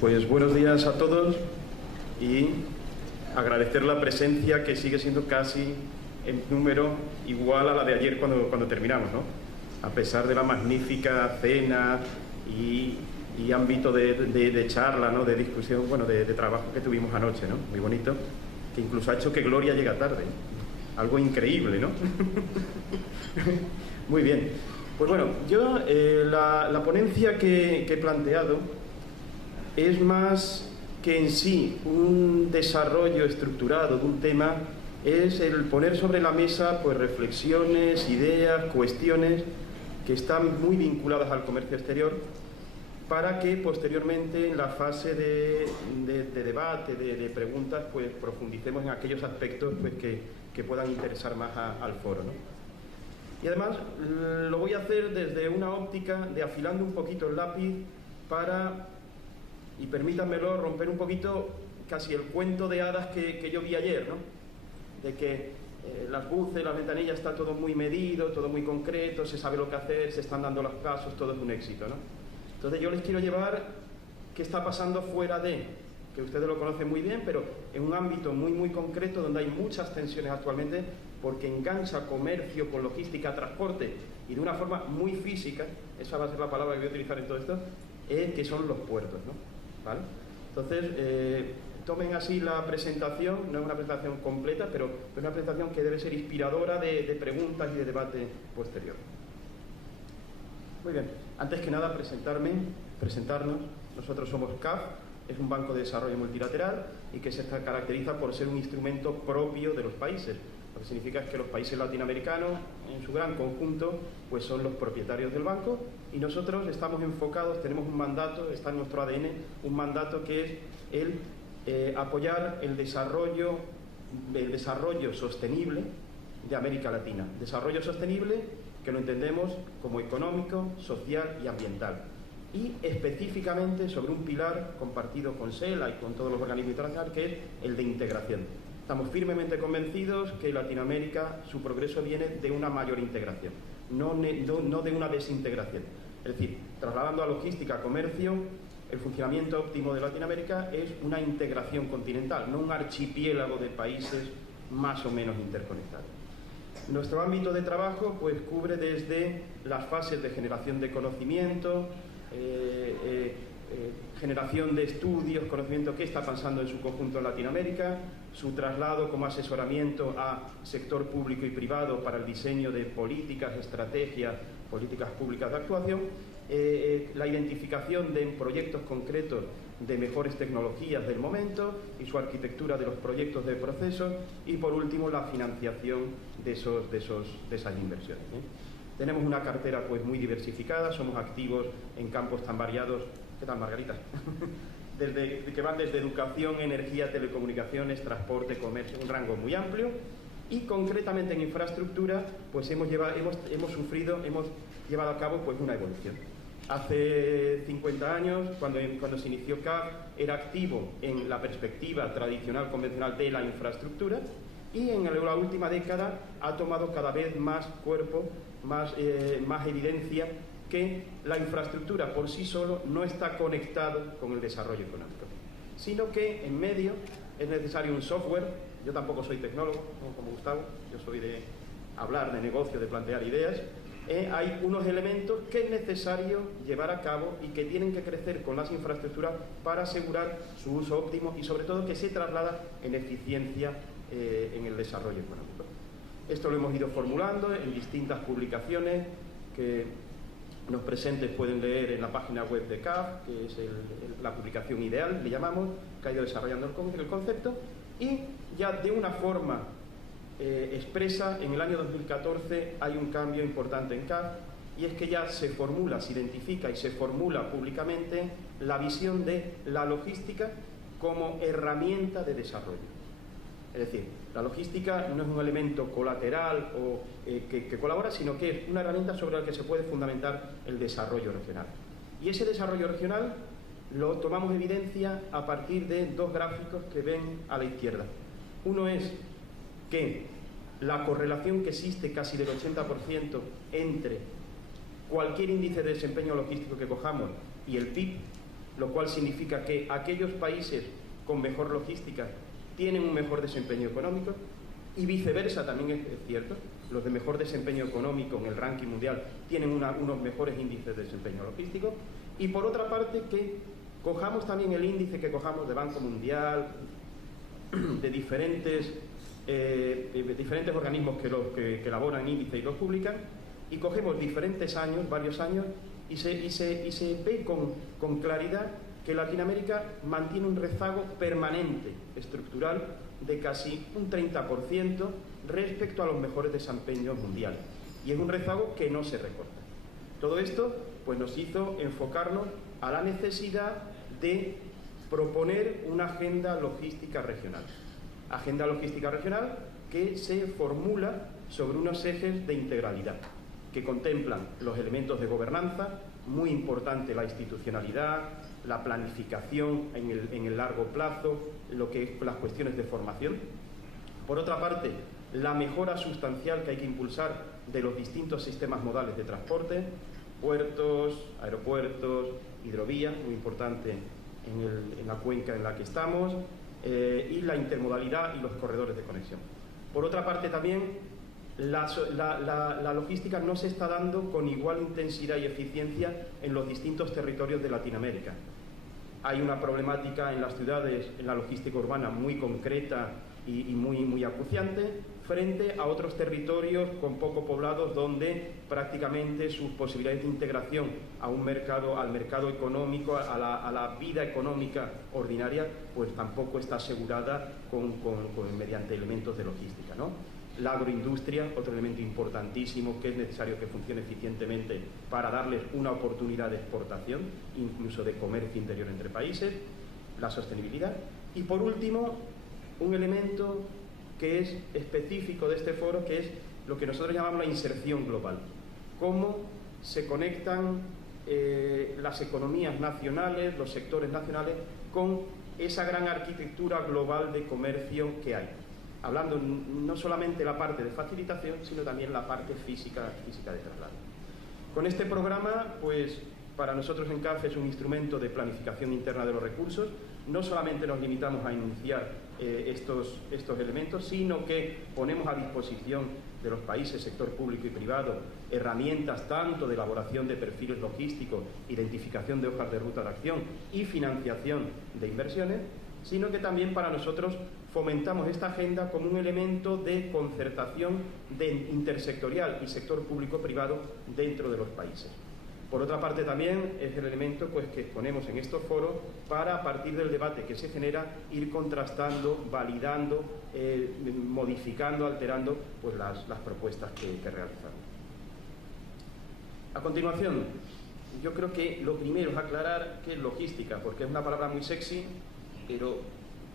Pues buenos días a todos y agradecer la presencia, que sigue siendo casi en número igual a la de ayer cuando terminamos, ¿no? A pesar de la magnífica cena y ámbito de charla, ¿no? De discusión, bueno, de trabajo que tuvimos anoche, ¿no? Muy bonito, que incluso ha hecho que Gloria llegue tarde. Algo increíble, ¿no? Muy bien. Pues bueno, yo la ponencia que he planteado es más que en sí un desarrollo estructurado de un tema, es el poner sobre la mesa pues reflexiones, ideas, cuestiones que están muy vinculadas al comercio exterior, para que posteriormente en la fase de debate, de preguntas, pues profundicemos en aquellos aspectos pues que puedan interesar más al foro, ¿no? Y además lo voy a hacer desde una óptica de afilando un poquito el lápiz para, y permítanmelo, romper un poquito casi el cuento de hadas que yo vi ayer, ¿no? De que las buces, las ventanillas, está todo muy medido, todo muy concreto, se sabe lo que hacer, se están dando los pasos, todo es un éxito, ¿no? Entonces yo les quiero llevar qué está pasando fuera de, que ustedes lo conocen muy bien, pero en un ámbito muy concreto donde hay muchas tensiones actualmente, porque engancha comercio con logística, transporte, y de una forma muy física, esa va a ser la palabra que voy a utilizar en todo esto, que son los puertos, ¿no? ¿Vale? Entonces, tomen así la presentación, no es una presentación completa, pero es una presentación que debe ser inspiradora de preguntas y de debate posterior. Muy bien, antes que nada presentarnos. Nosotros somos CAF, es un banco de desarrollo multilateral y que se caracteriza por ser un instrumento propio de los países. Lo que significa es que los países latinoamericanos, en su gran conjunto, pues son los propietarios del banco, y nosotros estamos enfocados, tenemos un mandato, está en nuestro ADN, un mandato que es el apoyar el desarrollo sostenible de América Latina. Desarrollo sostenible que lo entendemos como económico, social y ambiental. Y específicamente sobre un pilar compartido con SELA y con todos los organismos internacionales, que es el de integración. Estamos firmemente convencidos que Latinoamérica, su progreso viene de una mayor integración, no de una desintegración. Es decir, trasladando a logística, comercio, el funcionamiento óptimo de Latinoamérica es una integración continental, no un archipiélago de países más o menos interconectados. Nuestro ámbito de trabajo pues cubre desde las fases de generación de conocimiento, generación de estudios, conocimiento qué está pasando en su conjunto en Latinoamérica, su traslado como asesoramiento a sector público y privado para el diseño de políticas, estrategias, políticas públicas de actuación, la identificación de proyectos concretos de mejores tecnologías del momento y su arquitectura de los proyectos de proceso, y por último la financiación de esas inversiones, ¿eh? Tenemos una cartera pues muy diversificada, somos activos en campos tan variados. ¿Qué tal, Margarita? Que van desde educación, energía, telecomunicaciones, transporte, comercio, un rango muy amplio, y concretamente en infraestructura pues hemos llevado a cabo pues una evolución. Hace 50 años, cuando se inició CAF, era activo en la perspectiva tradicional, convencional de la infraestructura, y en la última década ha tomado cada vez más cuerpo, más evidencia, que la infraestructura por sí solo no está conectado con el desarrollo económico, sino que en medio es necesario un software. Yo tampoco soy tecnólogo, no como Gustavo, yo soy de hablar, de negocio, de plantear ideas. Hay unos elementos que es necesario llevar a cabo y que tienen que crecer con las infraestructuras para asegurar su uso óptimo y sobre todo que se traslada en eficiencia en el desarrollo económico. Esto lo hemos ido formulando en distintas publicaciones que los presentes pueden leer en la página web de CAF, que es la publicación ideal, le llamamos, que ha ido desarrollando el concepto, y ya de una forma expresa, en el año 2014 hay un cambio importante en CAF, y es que ya se identifica y se formula públicamente la visión de la logística como herramienta de desarrollo. Es decir, la logística no es un elemento colateral o que colabora, sino que es una herramienta sobre la que se puede fundamentar el desarrollo regional. Y ese desarrollo regional lo tomamos evidencia a partir de dos gráficos que ven a la izquierda. Uno es que la correlación que existe casi del 80% entre cualquier índice de desempeño logístico que cojamos y el PIB, lo cual significa que aquellos países con mejor logística tienen un mejor desempeño económico, y viceversa también es cierto, los de mejor desempeño económico en el ranking mundial tienen unos mejores índices de desempeño logístico. Y por otra parte, que cojamos también el índice que cojamos de Banco Mundial, de diferentes organismos que elaboran índices y los publican, y cogemos diferentes años, varios años, y se ve con claridad que Latinoamérica mantiene un rezago permanente, estructural, de casi un 30% respecto a los mejores desempeños mundiales. Y es un rezago que no se recorta. Todo esto pues, nos hizo enfocarnos a la necesidad de proponer una agenda logística regional. Agenda logística regional que se formula sobre unos ejes de integralidad, que contemplan los elementos de gobernanza, muy importante la institucionalidad, la planificación en el largo plazo, lo que es las cuestiones de formación. Por otra parte, la mejora sustancial que hay que impulsar de los distintos sistemas modales de transporte, puertos, aeropuertos, hidrovías, muy importante en la cuenca en la que estamos, y la intermodalidad y los corredores de conexión. Por otra parte también, la logística no se está dando con igual intensidad y eficiencia en los distintos territorios de Latinoamérica. Hay una problemática en las ciudades, en la logística urbana, muy concreta y muy acuciante, frente a otros territorios con poco poblados donde prácticamente sus posibilidades de integración al mercado económico, a la vida económica ordinaria, pues tampoco está asegurada mediante elementos de logística, ¿no? La agroindustria, otro elemento importantísimo que es necesario que funcione eficientemente para darles una oportunidad de exportación, incluso de comercio interior entre países, la sostenibilidad. Y por último, un elemento que es específico de este foro, que es lo que nosotros llamamos la inserción global. Cómo se conectan las economías nacionales, los sectores nacionales, con esa gran arquitectura global de comercio que hay. Hablando no solamente la parte de facilitación, sino también la parte física de traslado. Con este programa, pues para nosotros en CAF es un instrumento de planificación interna de los recursos. No solamente nos limitamos a iniciar estos elementos, sino que ponemos a disposición de los países, sector público y privado, herramientas tanto de elaboración de perfiles logísticos, identificación de hojas de ruta de acción y financiación de inversiones, sino que también para nosotros fomentamos esta agenda como un elemento de concertación intersectorial y sector público-privado dentro de los países. Por otra parte también es el elemento pues, que exponemos en estos foros para, a partir del debate que se genera, ir contrastando, validando, modificando, alterando pues, las propuestas que realizamos. A continuación, yo creo que lo primero es aclarar qué es logística, porque es una palabra muy sexy, pero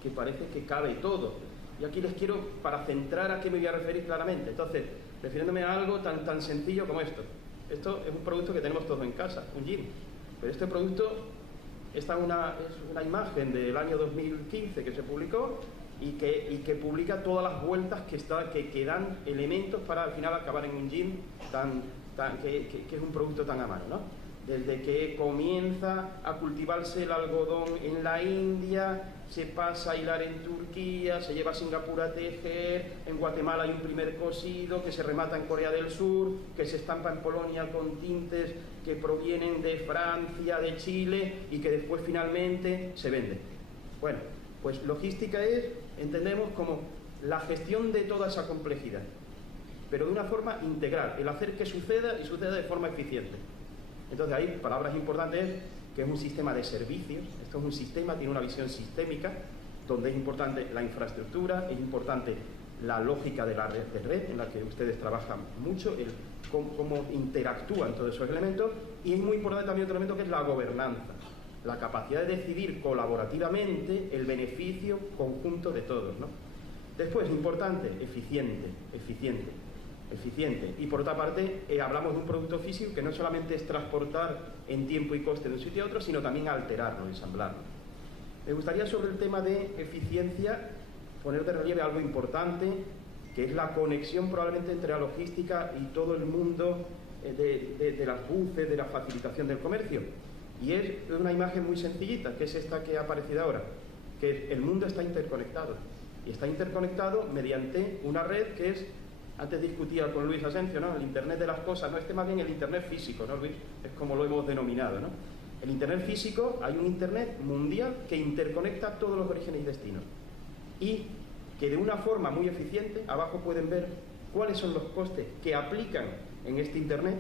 que parece que cabe todo. Y aquí les quiero, para centrar a qué me voy a referir claramente. Entonces, refiriéndome a algo tan sencillo como esto. Esto es un producto que tenemos todos en casa, un jean. Pero este producto es una imagen del año 2015 que se publicó y que publica todas las vueltas que dan elementos para al final acabar en un jean que es un producto tan a mano, ¿no? Desde que comienza a cultivarse el algodón en la India, se pasa a hilar en Turquía, se lleva a Singapur a tejer, en Guatemala hay un primer cosido que se remata en Corea del Sur, que se estampa en Polonia con tintes que provienen de Francia, de Chile y que después finalmente se vende. Bueno, pues logística entendemos como la gestión de toda esa complejidad, pero de una forma integral, el hacer que suceda y suceda de forma eficiente. Entonces ahí, palabras importantes, que es un sistema de servicios. Esto es un sistema, tiene una visión sistémica, donde es importante la infraestructura, es importante la lógica de la red, en la que ustedes trabajan mucho, cómo interactúan todos esos elementos, y es muy importante también otro elemento que es la gobernanza, la capacidad de decidir colaborativamente el beneficio conjunto de todos, ¿no? Después, importante, eficiente. Y por otra parte, hablamos de un producto físico que no solamente es transportar en tiempo y coste de un sitio a otro, sino también alterarlo, ensamblarlo. Me gustaría sobre el tema de eficiencia poner de relieve algo importante, que es la conexión probablemente entre la logística y todo el mundo de las buses, de la facilitación del comercio. Y es una imagen muy sencillita, que es esta que ha aparecido ahora, que el mundo está interconectado. Y está interconectado mediante una red que es, antes discutía con Luis Asencio, ¿no?, el Internet de las cosas, no, este más bien el Internet físico, ¿no, Luis? Es como lo hemos denominado, ¿no? El Internet físico, hay un Internet mundial que interconecta todos los orígenes y destinos. Y que de una forma muy eficiente, abajo pueden ver cuáles son los costes que aplican en este Internet.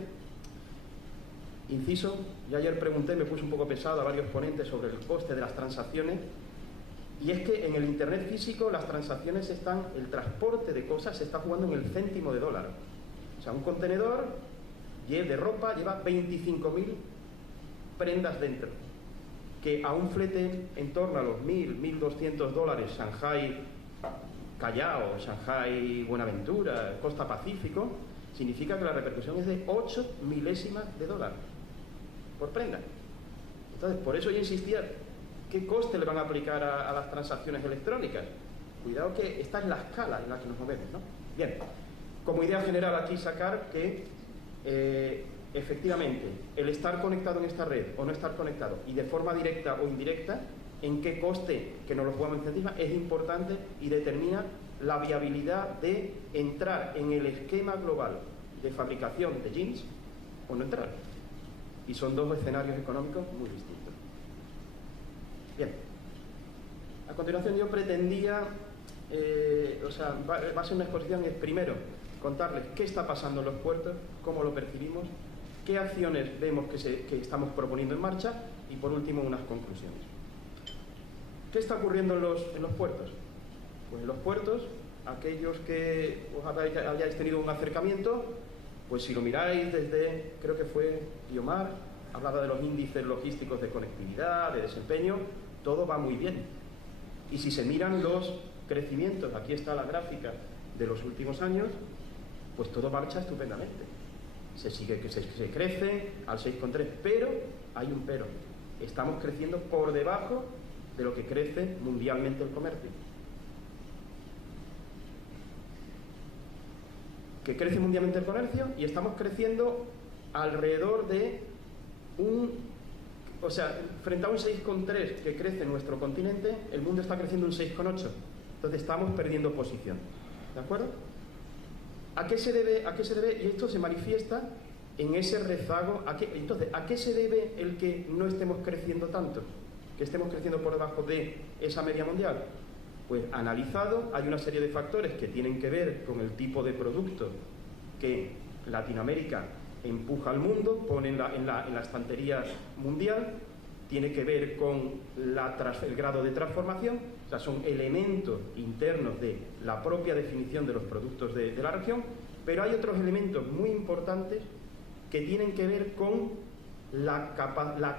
Inciso, yo ayer pregunté, me puse un poco pesado a varios ponentes sobre el coste de las transacciones, y es que en el Internet físico las transacciones están, el transporte de cosas se está jugando en el céntimo de dólar. O sea, un contenedor de ropa lleva 25.000 prendas dentro, que a un flete en torno a los 1.200 dólares, Shanghai Callao, Shanghai Buenaventura, Costa Pacífico, significa que la repercusión es de 8 milésimas de dólar por prenda. Entonces, por eso yo insistía, ¿qué coste le van a aplicar a las transacciones electrónicas? Cuidado que esta es la escala en la que nos movemos, ¿no? Bien, como idea general aquí sacar que efectivamente el estar conectado en esta red o no estar conectado y de forma directa o indirecta, en qué coste que nos lo jugamos encima, es importante y determina la viabilidad de entrar en el esquema global de fabricación de jeans o no entrar. Y son dos escenarios económicos muy distintos. Bien, a continuación yo pretendía, va a ser una exposición, es primero contarles qué está pasando en los puertos, cómo lo percibimos, qué acciones vemos que estamos proponiendo en marcha y por último unas conclusiones. ¿Qué está ocurriendo en los puertos? Pues en los puertos, aquellos que os hayáis tenido un acercamiento, pues si lo miráis desde, creo que fue Guiomar, hablaba de los índices logísticos de conectividad, de desempeño, todo va muy bien. Y si se miran los crecimientos, aquí está la gráfica de los últimos años, pues todo marcha estupendamente. Se crece al 6,3, pero hay un pero. Estamos creciendo por debajo de lo que crece mundialmente el comercio. Que crece mundialmente el comercio y estamos creciendo alrededor de frente a un 6,3 que crece en nuestro continente, el mundo está creciendo un 6,8. Entonces estamos perdiendo posición. ¿De acuerdo? ¿A qué se debe? Y esto se manifiesta en ese rezago. Entonces, ¿a qué se debe el que no estemos creciendo tanto? Que estemos creciendo por debajo de esa media mundial. Pues analizado, hay una serie de factores que tienen que ver con el tipo de producto que Latinoamérica empuja al mundo, pone en la estantería mundial, tiene que ver con el grado de transformación, o sea, son elementos internos de la propia definición de los productos de la región, pero hay otros elementos muy importantes que tienen que ver con la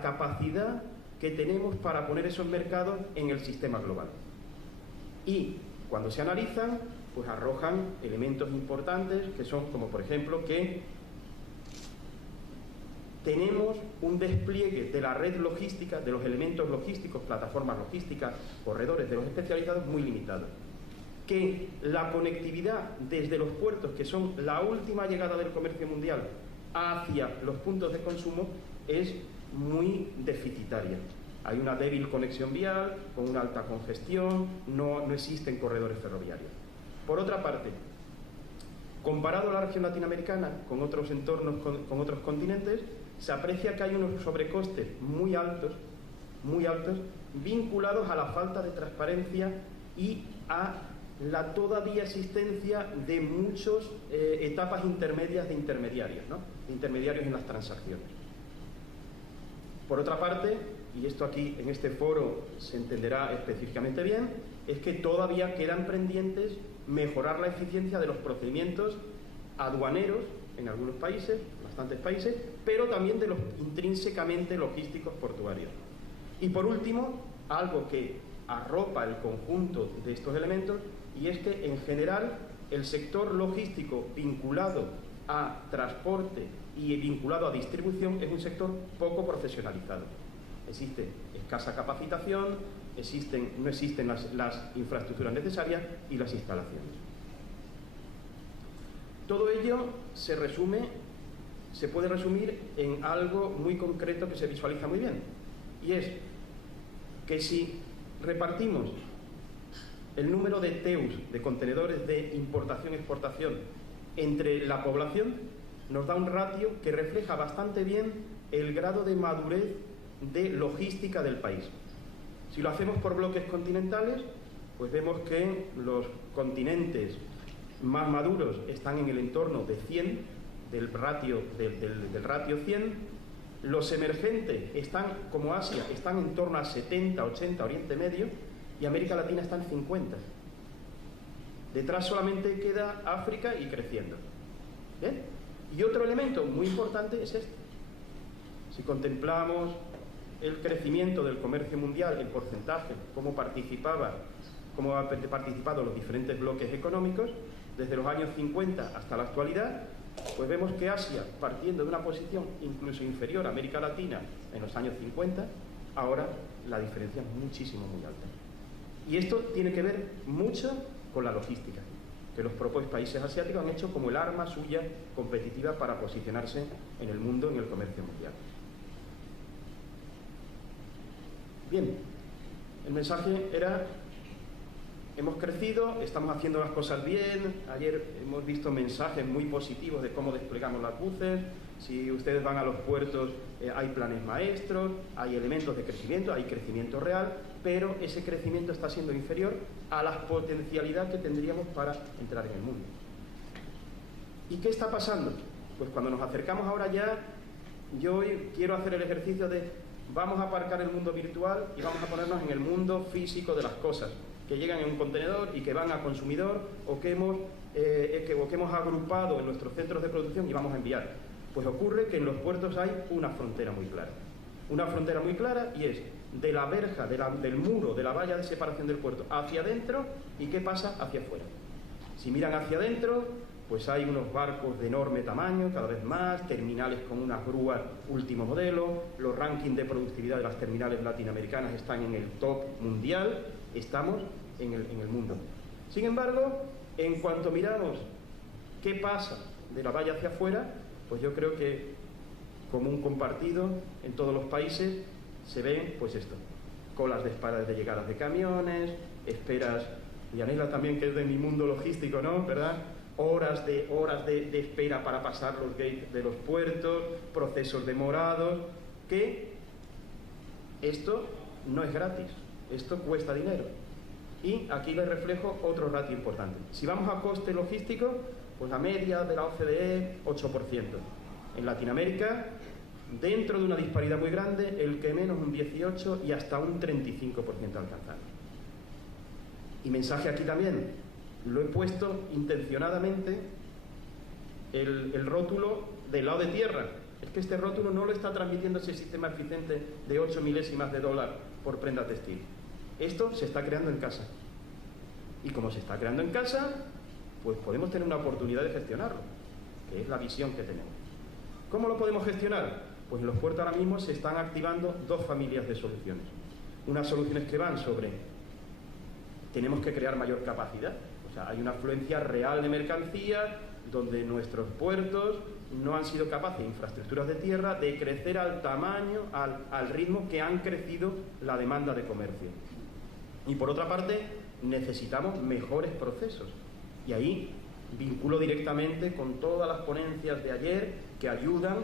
capacidad que tenemos para poner esos mercados en el sistema global. Y cuando se analizan, pues arrojan elementos importantes que son como por ejemplo que tenemos un despliegue de la red logística, de los elementos logísticos, plataformas logísticas, corredores de los especializados muy limitados. Que la conectividad desde los puertos, que son la última llegada del comercio mundial, hacia los puntos de consumo, es muy deficitaria. Hay una débil conexión vial, con una alta congestión, no existen corredores ferroviarios. Por otra parte, comparado a la región latinoamericana con otros entornos, con otros continentes, se aprecia que hay unos sobrecostes muy altos, vinculados a la falta de transparencia y a la todavía existencia de muchas etapas intermedias de intermediarios, ¿no? De intermediarios en las transacciones. Por otra parte, y esto aquí en este foro se entenderá específicamente bien, es que todavía quedan pendientes mejorar la eficiencia de los procedimientos aduaneros en algunos países, bastantes países, pero también de los intrínsecamente logísticos portuarios. Y por último, algo que arropa el conjunto de estos elementos, y es que en general el sector logístico vinculado a transporte y vinculado a distribución es un sector poco profesionalizado. Existe escasa capacitación, no existen las infraestructuras necesarias y las instalaciones. Todo ello se puede resumir en algo muy concreto que se visualiza muy bien. y es que si repartimos el número de TEUs, de contenedores de importación-exportación, entre la población, nos da un ratio que refleja bastante bien el grado de madurez de logística del país. Si lo hacemos por bloques continentales, pues vemos que los continentes más maduros están en el entorno de 100, del ratio 100. Los emergentes están, como Asia, están en torno a 70, 80, Oriente Medio, y América Latina está en 50. Detrás solamente queda África y creciendo. ¿Bien? Y otro elemento muy importante es este. Si contemplamos el crecimiento del comercio mundial en porcentaje, cómo han participado los diferentes bloques económicos, desde los años 50 hasta la actualidad, pues vemos que Asia, partiendo de una posición incluso inferior a América Latina en los años 50, ahora la diferencia es muchísimo, muy alta. Y esto tiene que ver mucho con la logística, que los propios países asiáticos han hecho como el arma suya competitiva para posicionarse en el mundo, en el comercio mundial. Bien, el mensaje era: hemos crecido, estamos haciendo las cosas bien. Ayer hemos visto mensajes muy positivos de cómo desplegamos las buses. Si ustedes van a los puertos, hay planes maestros, hay elementos de crecimiento, hay crecimiento real, pero ese crecimiento está siendo inferior a la potencialidad que tendríamos para entrar en el mundo. ¿Y qué está pasando? Pues cuando nos acercamos ahora ya, yo hoy quiero hacer el ejercicio de vamos a aparcar el mundo virtual y vamos a ponernos en el mundo físico de las cosas, que llegan en un contenedor y que van a consumidor, o que hemos agrupado en nuestros centros de producción y vamos a enviar. Pues ocurre que en los puertos hay una frontera muy clara. Una frontera muy clara, y es de la verja, del muro, de la valla de separación del puerto hacia adentro, y qué pasa hacia afuera. Si miran hacia adentro, pues hay unos barcos de enorme tamaño, cada vez más, terminales con unas grúas último modelo, los rankings de productividad de las terminales latinoamericanas están en el top mundial, estamos en el mundo. Sin embargo, en cuanto miramos qué pasa de la valla hacia afuera, pues yo creo que común compartido en todos los países se ven pues esto: colas de espera de llegadas de camiones, esperas, y Anela también, que es de mi mundo logístico, ¿no? ¿Verdad? Horas de espera para pasar los gates de los puertos, procesos demorados, que esto no es gratis, esto cuesta dinero. Y aquí les reflejo otro ratio importante. Si vamos a coste logístico, pues la media de la OCDE, 8%. En Latinoamérica, dentro de una disparidad muy grande, el que menos un 18% y hasta un 35% alcanzar. Y mensaje aquí también, lo he puesto intencionadamente el rótulo del lado de tierra. Es que este rótulo no lo está transmitiendo ese sistema eficiente de 8 milésimas de dólar por prenda textil. Esto se está creando en casa. Y como se está creando en casa, pues podemos tener una oportunidad de gestionarlo, que es la visión que tenemos. ¿Cómo lo podemos gestionar? Pues en los puertos ahora mismo se están activando dos familias de soluciones. Unas soluciones que van sobre: tenemos que crear mayor capacidad. O sea, hay una afluencia real de mercancía donde nuestros puertos no han sido capaces, infraestructuras de tierra, de crecer al tamaño, al ritmo que han crecido la demanda de comercio. Y por otra parte, necesitamos mejores procesos. Y ahí vinculo directamente con todas las ponencias de ayer que ayudan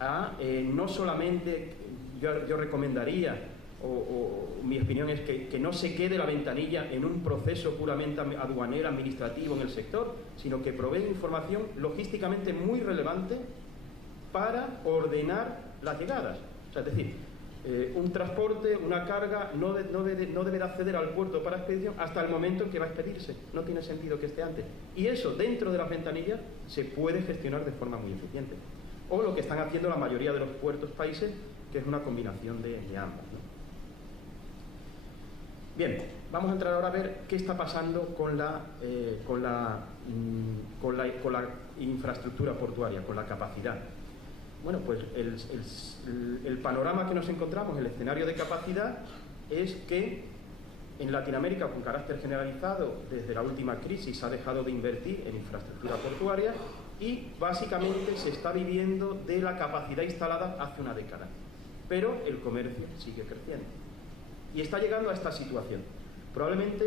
a no solamente, yo recomendaría, o mi opinión es que no se quede la ventanilla en un proceso puramente aduanero, administrativo en el sector, sino que provee información logísticamente muy relevante para ordenar las llegadas. O sea, es decir, un transporte, una carga, no debe de acceder al puerto para expedición hasta el momento en que va a expedirse. No tiene sentido que esté antes. Y eso, dentro de las ventanillas, se puede gestionar de forma muy eficiente. O lo que están haciendo la mayoría de los puertos países, que es una combinación de ambas, ¿no? Bien, vamos a entrar ahora a ver qué está pasando con la infraestructura portuaria, con la capacidad. Bueno, pues el panorama que nos encontramos, el escenario de capacidad, es que en Latinoamérica, con carácter generalizado, desde la última crisis ha dejado de invertir en infraestructura portuaria y básicamente se está viviendo de la capacidad instalada hace una década. pero el comercio sigue creciendo. Y está llegando a esta situación. Probablemente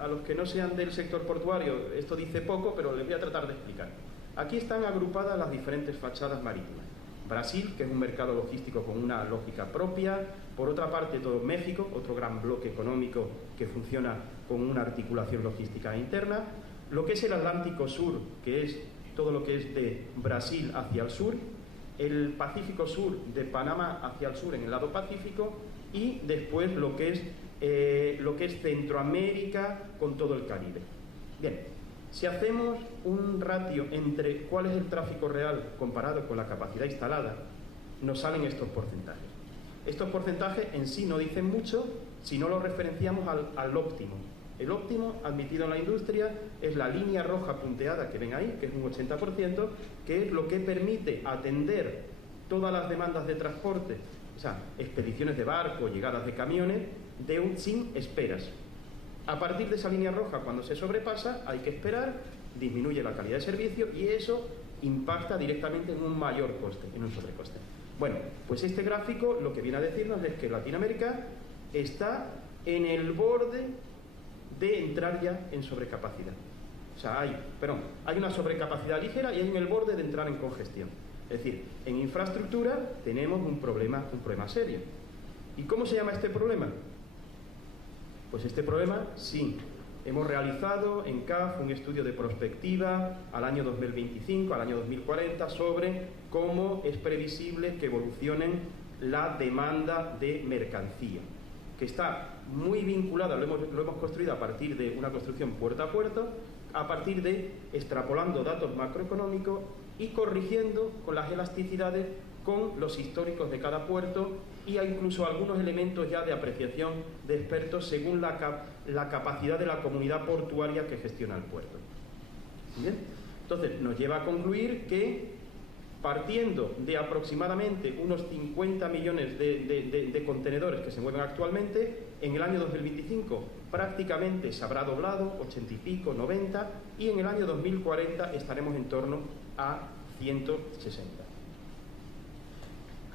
a los que no sean del sector portuario esto dice poco, pero les voy a tratar de explicar. Aquí están agrupadas las diferentes fachadas marítimas. Brasil, que es un mercado logístico con una lógica propia. Por otra parte, todo México, otro gran bloque económico que funciona con una articulación logística interna. Lo que es el Atlántico Sur, que es todo lo que es de Brasil hacia el sur. El Pacífico Sur, de Panamá hacia el sur en el lado Pacífico. Y después lo que es Centroamérica con todo el Caribe. Bien, si hacemos un ratio entre cuál es el tráfico real comparado con la capacidad instalada, nos salen estos porcentajes. Estos porcentajes en sí no dicen mucho si no los referenciamos al óptimo. El óptimo admitido en la industria es la línea roja punteada que ven ahí, que es un 80%, que es lo que permite atender todas las demandas de transporte, o sea, expediciones de barco, llegadas de camiones, sin esperas. A partir de esa línea roja, cuando se sobrepasa, hay que esperar, disminuye la calidad de servicio y eso impacta directamente en un mayor coste, en un sobrecoste. Bueno, pues este gráfico lo que viene a decirnos es que Latinoamérica está en el borde de entrar ya en sobrecapacidad. O sea, hay una sobrecapacidad ligera y hay en el borde de entrar en congestión. Es decir, en infraestructura tenemos un problema serio. ¿Y cómo se llama este problema? Pues este problema, sí, hemos realizado en CAF un estudio de prospectiva al año 2025, al año 2040, sobre cómo es previsible que evolucionen la demanda de mercancía, que está muy vinculada, lo hemos construido a partir de una construcción puerta a puerta, a partir de extrapolando datos macroeconómicos y corrigiendo con las elasticidades con los históricos de cada puerto y incluso algunos elementos ya de apreciación de expertos según la capacidad de la comunidad portuaria que gestiona el puerto. ¿Bien? Entonces, nos lleva a concluir que partiendo de aproximadamente unos 50 millones de contenedores que se mueven actualmente, en el año 2025 prácticamente se habrá doblado, 80 y pico, 90, y en el año 2040 estaremos en torno a 160.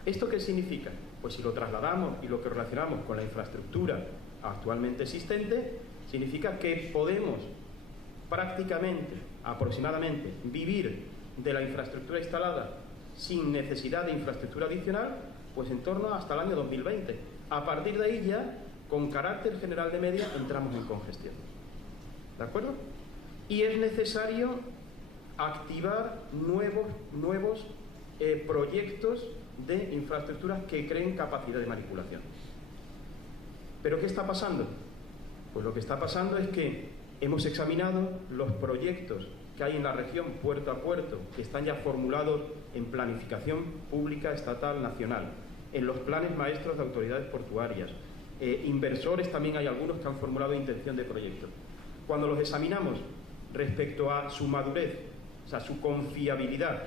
¿Esto qué significa? Pues si lo trasladamos y lo que relacionamos con la infraestructura actualmente existente, significa que podemos prácticamente, aproximadamente, vivir de la infraestructura instalada sin necesidad de infraestructura adicional, pues en torno hasta el año 2020. A partir de ahí ya, con carácter general de media, entramos en congestión. ¿De acuerdo? Y es necesario activar nuevos proyectos de infraestructuras que creen capacidad de manipulación. ¿Pero qué está pasando? Pues lo que está pasando es que hemos examinado los proyectos que hay en la región puerto a puerto, que están ya formulados en planificación pública, estatal, nacional, en los planes maestros de autoridades portuarias. Inversores también hay algunos que han formulado intención de proyecto. Cuando los examinamos respecto a su madurez, o sea, su confiabilidad,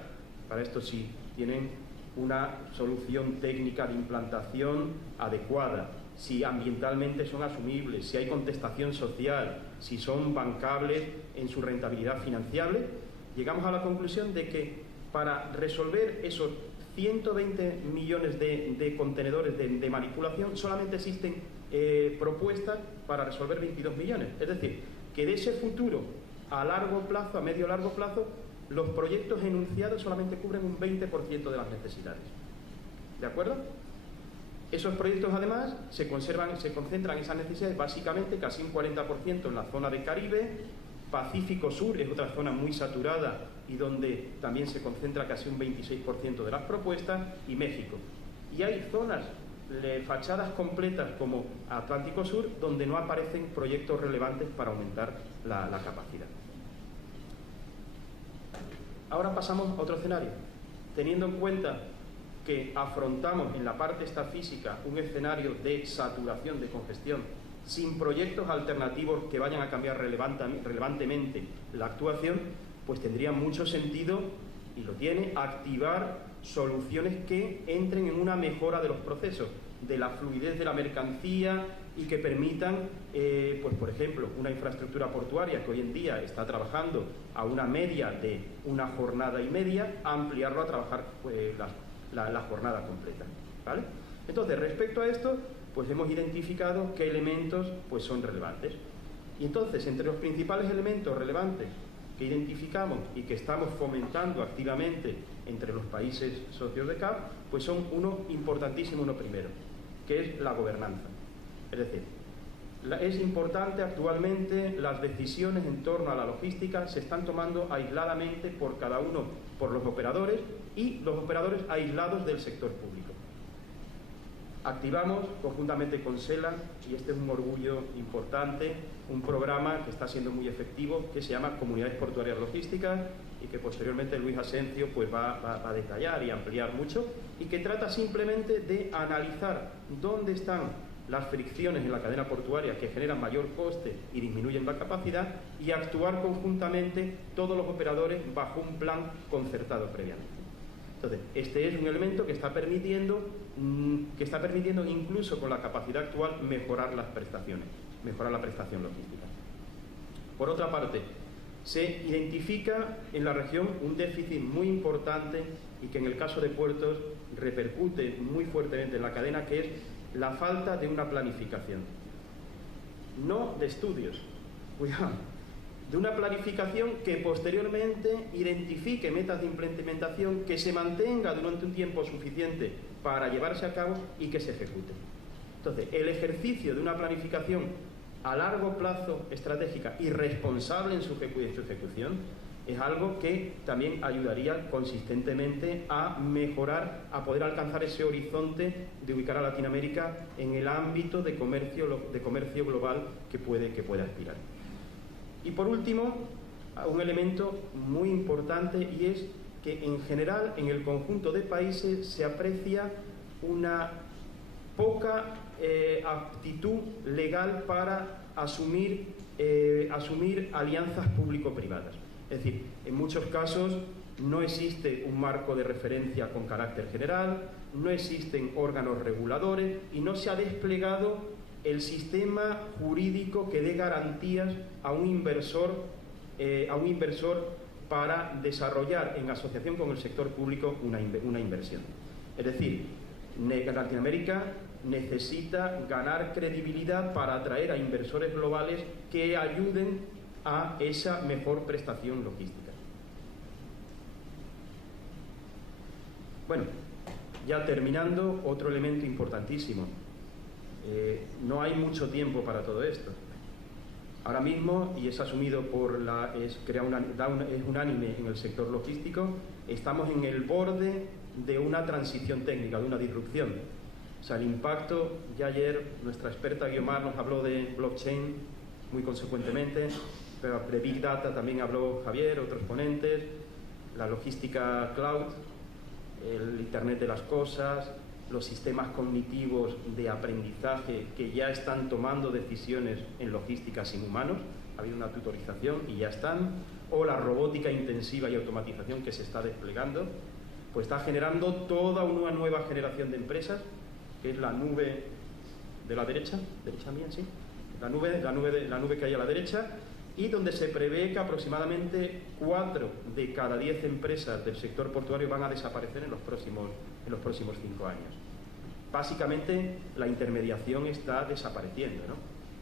para esto sí tienen una solución técnica de implantación adecuada, si ambientalmente son asumibles, si hay contestación social, si son bancables en su rentabilidad financiable, llegamos a la conclusión de que para resolver esos 120 millones de contenedores de manipulación solamente existen propuestas para resolver 22 millones. Es decir, que de ese futuro a largo plazo, a medio largo plazo, los proyectos enunciados solamente cubren un 20% de las necesidades. ¿De acuerdo? Esos proyectos además se concentran esas necesidades básicamente casi un 40% en la zona de Caribe. Pacífico Sur es otra zona muy saturada y donde también se concentra casi un 26% de las propuestas, y México. Y hay zonas de fachadas completas como Atlántico Sur donde no aparecen proyectos relevantes para aumentar la capacidad. Ahora pasamos a otro escenario, teniendo en cuenta que afrontamos en la parte esta física un escenario de saturación, de congestión, sin proyectos alternativos que vayan a cambiar relevantemente la actuación, pues tendría mucho sentido, y lo tiene, activar soluciones que entren en una mejora de los procesos, de la fluidez de la mercancía y que permitan, pues por ejemplo, una infraestructura portuaria que hoy en día está trabajando a una media de una jornada y media, ampliarlo a trabajar la jornada completa, ¿vale? Entonces, respecto a esto, pues hemos identificado qué elementos pues son relevantes. Y entonces, entre los principales elementos relevantes que identificamos y que estamos fomentando activamente entre los países socios de CAP, pues son uno importantísimo, uno primero, que es la gobernanza. Es decir, es importante actualmente, las decisiones en torno a la logística se están tomando aisladamente por cada uno, por los operadores y los operadores aislados del sector público. Activamos conjuntamente con SELA, y este es un orgullo importante, un programa que está siendo muy efectivo, que se llama Comunidades Portuarias Logísticas, y que posteriormente Luis Asencio pues va a detallar y ampliar mucho, y que trata simplemente de analizar dónde están las fricciones en la cadena portuaria que generan mayor coste y disminuyen la capacidad, y actuar conjuntamente todos los operadores bajo un plan concertado previamente. Entonces, este es un elemento que está permitiendo incluso con la capacidad actual mejorar las prestaciones, mejorar la prestación logística. Por otra parte, se identifica en la región un déficit muy importante y que en el caso de puertos repercute muy fuertemente en la cadena, que es la falta de una planificación. No de estudios, cuidado, de una planificación que posteriormente identifique metas de implementación, que se mantenga durante un tiempo suficiente para llevarse a cabo y que se ejecute. Entonces, el ejercicio de una planificación a largo plazo estratégica y responsable en su ejecución es algo que también ayudaría consistentemente a mejorar, a poder alcanzar ese horizonte de ubicar a Latinoamérica en el ámbito de comercio global que puede aspirar. Y por último, un elemento muy importante, y es que en general en el conjunto de países se aprecia una poca aptitud legal para asumir alianzas público-privadas. Es decir, en muchos casos no existe un marco de referencia con carácter general, no existen órganos reguladores y no se ha desplegado el sistema jurídico que dé garantías a un inversor para desarrollar en asociación con el sector público una inversión. Es decir, Latinoamérica necesita ganar credibilidad para atraer a inversores globales que ayuden a esa mejor prestación logística. Bueno, ya terminando, otro elemento importantísimo. No hay mucho tiempo para todo esto. Ahora mismo, y es asumido es unánime en el sector logístico, estamos en el borde de una transición técnica, de una disrupción. O sea, el impacto, ya ayer nuestra experta Guiomar nos habló de blockchain muy consecuentemente, pero de Big Data también habló Javier, otros ponentes, la logística cloud, el Internet de las cosas, los sistemas cognitivos de aprendizaje que ya están tomando decisiones en logística sin humanos, ha habido una tutorización y ya están, o la robótica intensiva y automatización que se está desplegando, pues está generando toda una nueva generación de empresas, que es la nube de la derecha mía, sí, la nube que hay a la derecha, y donde se prevé que aproximadamente 4 de cada 10 empresas del sector portuario van a desaparecer en los próximos 5 años. Básicamente, la intermediación está desapareciendo, ¿no?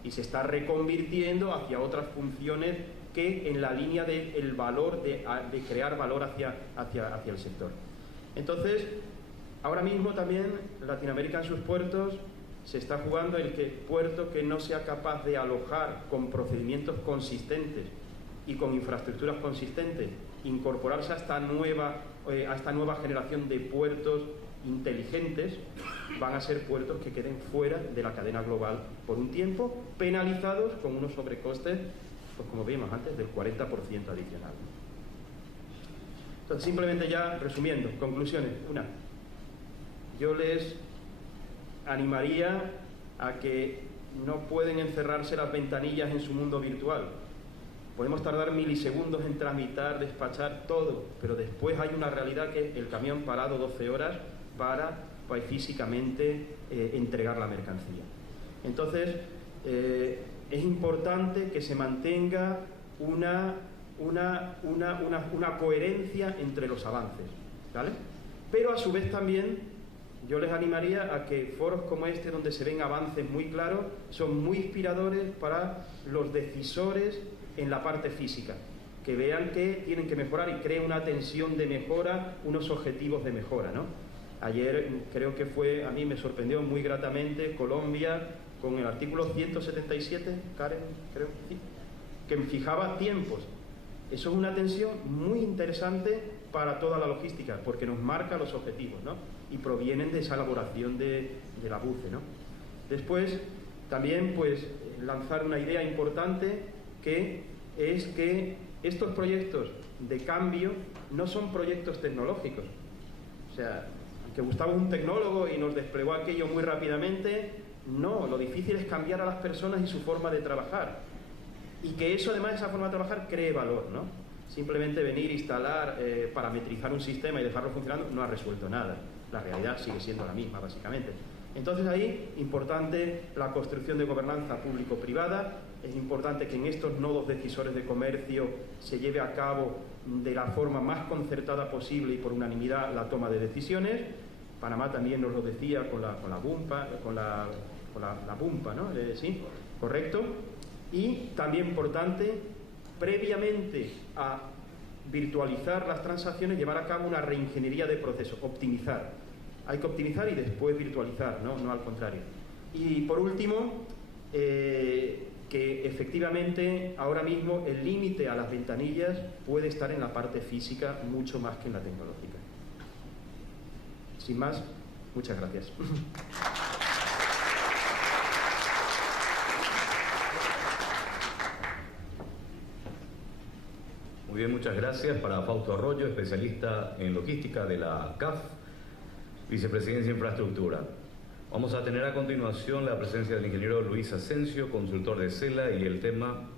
Y se está reconvirtiendo hacia otras funciones que en la línea del valor, de crear valor hacia el sector. Entonces, ahora mismo también Latinoamérica en sus puertos se está jugando el puerto que no sea capaz de alojar con procedimientos consistentes y con infraestructuras consistentes, incorporarse a esta nueva generación de puertos inteligentes, van a ser puertos que queden fuera de la cadena global por un tiempo, penalizados con unos sobrecostes, pues como vimos antes, del 40% adicional. Entonces, simplemente ya resumiendo, conclusiones. Una, yo les animaría a que no pueden encerrarse las ventanillas en su mundo virtual. Podemos tardar milisegundos en tramitar, despachar todo, pero después hay una realidad, que es el camión parado 12 horas para físicamente entregar la mercancía. Entonces, es importante que se mantenga una coherencia entre los avances, ¿vale? Pero a su vez también yo les animaría a que foros como este, donde se ven avances muy claros, son muy inspiradores para los decisores en la parte física, que vean que tienen que mejorar y creen una tensión de mejora, unos objetivos de mejora, ¿no? Ayer creo que fue, a mí me sorprendió muy gratamente Colombia con el artículo 177, Karen, creo, sí, que fijaba tiempos. Eso es una tensión muy interesante para toda la logística, porque nos marca los objetivos, ¿no? Y provienen de esa elaboración de la BUCE, ¿no? Después, también, pues, lanzar una idea importante, que es que estos proyectos de cambio no son proyectos tecnológicos. O sea, que Gustavo es un tecnólogo y nos desplegó aquello muy rápidamente, no, lo difícil es cambiar a las personas y su forma de trabajar. Y que eso, además, esa forma de trabajar cree valor, ¿no? Simplemente venir, instalar, parametrizar un sistema y dejarlo funcionando no ha resuelto nada. La realidad sigue siendo la misma, básicamente. Entonces ahí, importante la construcción de gobernanza público-privada, es importante que en estos nodos decisores de comercio se lleve a cabo de la forma más concertada posible y por unanimidad la toma de decisiones. Panamá también nos lo decía con la BUMPA, la BUMPA, ¿no? Sí, correcto. Y también importante, previamente a virtualizar las transacciones, llevar a cabo una reingeniería de procesos, optimizar. Hay que optimizar y después virtualizar, no al contrario. Y por último, que efectivamente ahora mismo el límite a las ventanillas puede estar en la parte física mucho más que en la tecnológica. Sin más, muchas gracias. Muy bien, muchas gracias. Para Fausto Arroyo, especialista en logística de la CAF, Vicepresidencia de Infraestructura. Vamos a tener a continuación la presencia del ingeniero Luis Asensio, consultor de CELA, y el tema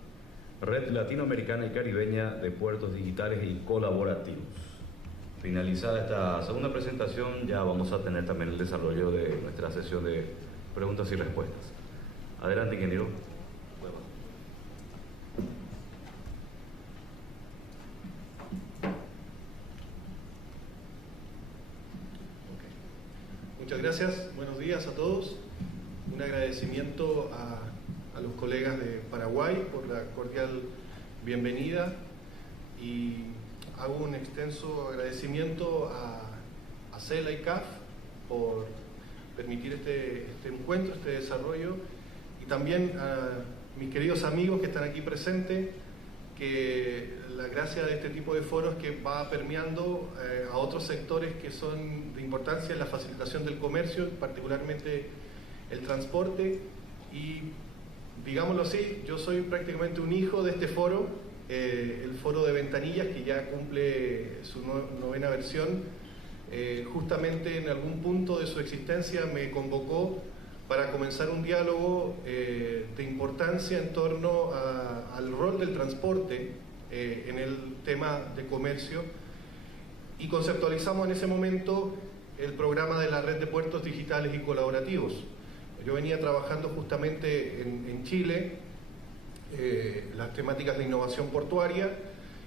Red Latinoamericana y Caribeña de Puertos Digitales y Colaborativos. Finalizada esta segunda presentación, ya vamos a tener también el desarrollo de nuestra sesión de preguntas y respuestas. Adelante, ingeniero. Muchas gracias, buenos días a todos. Un agradecimiento a los colegas de Paraguay por la cordial bienvenida y hago un extenso agradecimiento a CELA y CAF por permitir este encuentro, este desarrollo, y también a mis queridos amigos que están aquí presentes, que la gracia de este tipo de foros es que va permeando a otros sectores que son de importancia en la facilitación del comercio, particularmente el transporte. Y digámoslo así, yo soy prácticamente un hijo de este foro, el foro de ventanillas, que ya cumple su novena versión. Justamente en algún punto de su existencia me convocó para comenzar un diálogo de importancia en torno al rol del transporte en el tema de comercio, y conceptualizamos en ese momento el programa de la Red de Puertos Digitales y Colaborativos. Yo venía trabajando justamente en Chile las temáticas de innovación portuaria,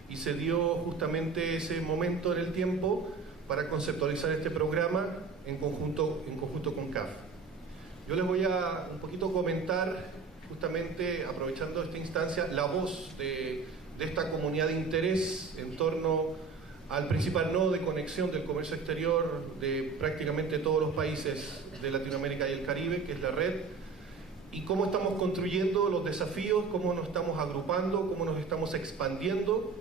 y se dio justamente ese momento en el tiempo para conceptualizar este programa en conjunto con CAF. Yo les voy a un poquito comentar, justamente aprovechando esta instancia, la voz de esta comunidad de interés en torno al principal nodo de conexión del comercio exterior de prácticamente todos los países de Latinoamérica y el Caribe, que es la red, y cómo estamos construyendo los desafíos, cómo nos estamos agrupando, cómo nos estamos expandiendo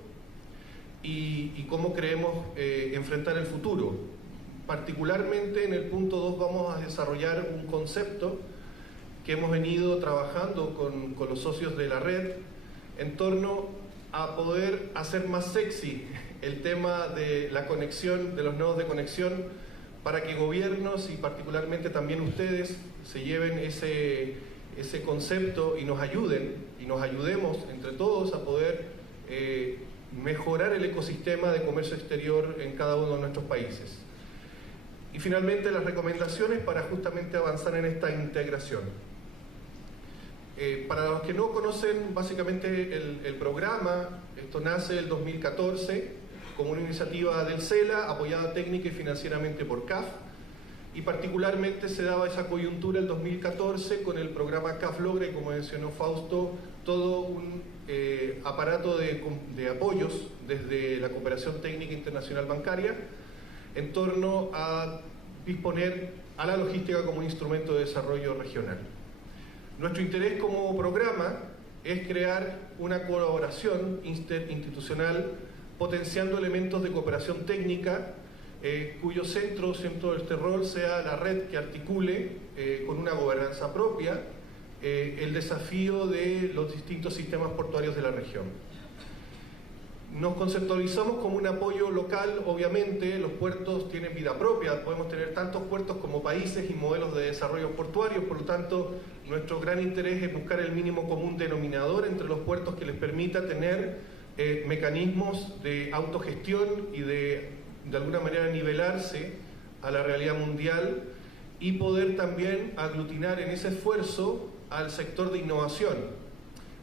y cómo creemos enfrentar el futuro. Particularmente en el punto 2 vamos a desarrollar un concepto que hemos venido trabajando con los socios de la red en torno a poder hacer más sexy el tema de la conexión, de los nodos de conexión, para que gobiernos y particularmente también ustedes se lleven ese concepto y nos ayuden y nos ayudemos entre todos a poder mejorar el ecosistema de comercio exterior en cada uno de nuestros países. Y finalmente las recomendaciones para justamente avanzar en esta integración. Para los que no conocen básicamente el programa, esto nace en el 2014 como una iniciativa del CELA, apoyada técnica y financieramente por CAF, y particularmente se daba esa coyuntura el 2014 con el programa CAF Logra y, como mencionó Fausto, todo un aparato de apoyos desde la Cooperación Técnica Internacional Bancaria en torno a disponer a la logística como un instrumento de desarrollo regional. Nuestro interés como programa es crear una colaboración interinstitucional potenciando elementos de cooperación técnica cuyo centro de este rol sea la red que articule con una gobernanza propia el desafío de los distintos sistemas portuarios de la región. Nos conceptualizamos como un apoyo local. Obviamente los puertos tienen vida propia, podemos tener tantos puertos como países y modelos de desarrollo portuario, por lo tanto nuestro gran interés es buscar el mínimo común denominador entre los puertos que les permita tener mecanismos de autogestión y de alguna manera nivelarse a la realidad mundial y poder también aglutinar en ese esfuerzo al sector de innovación.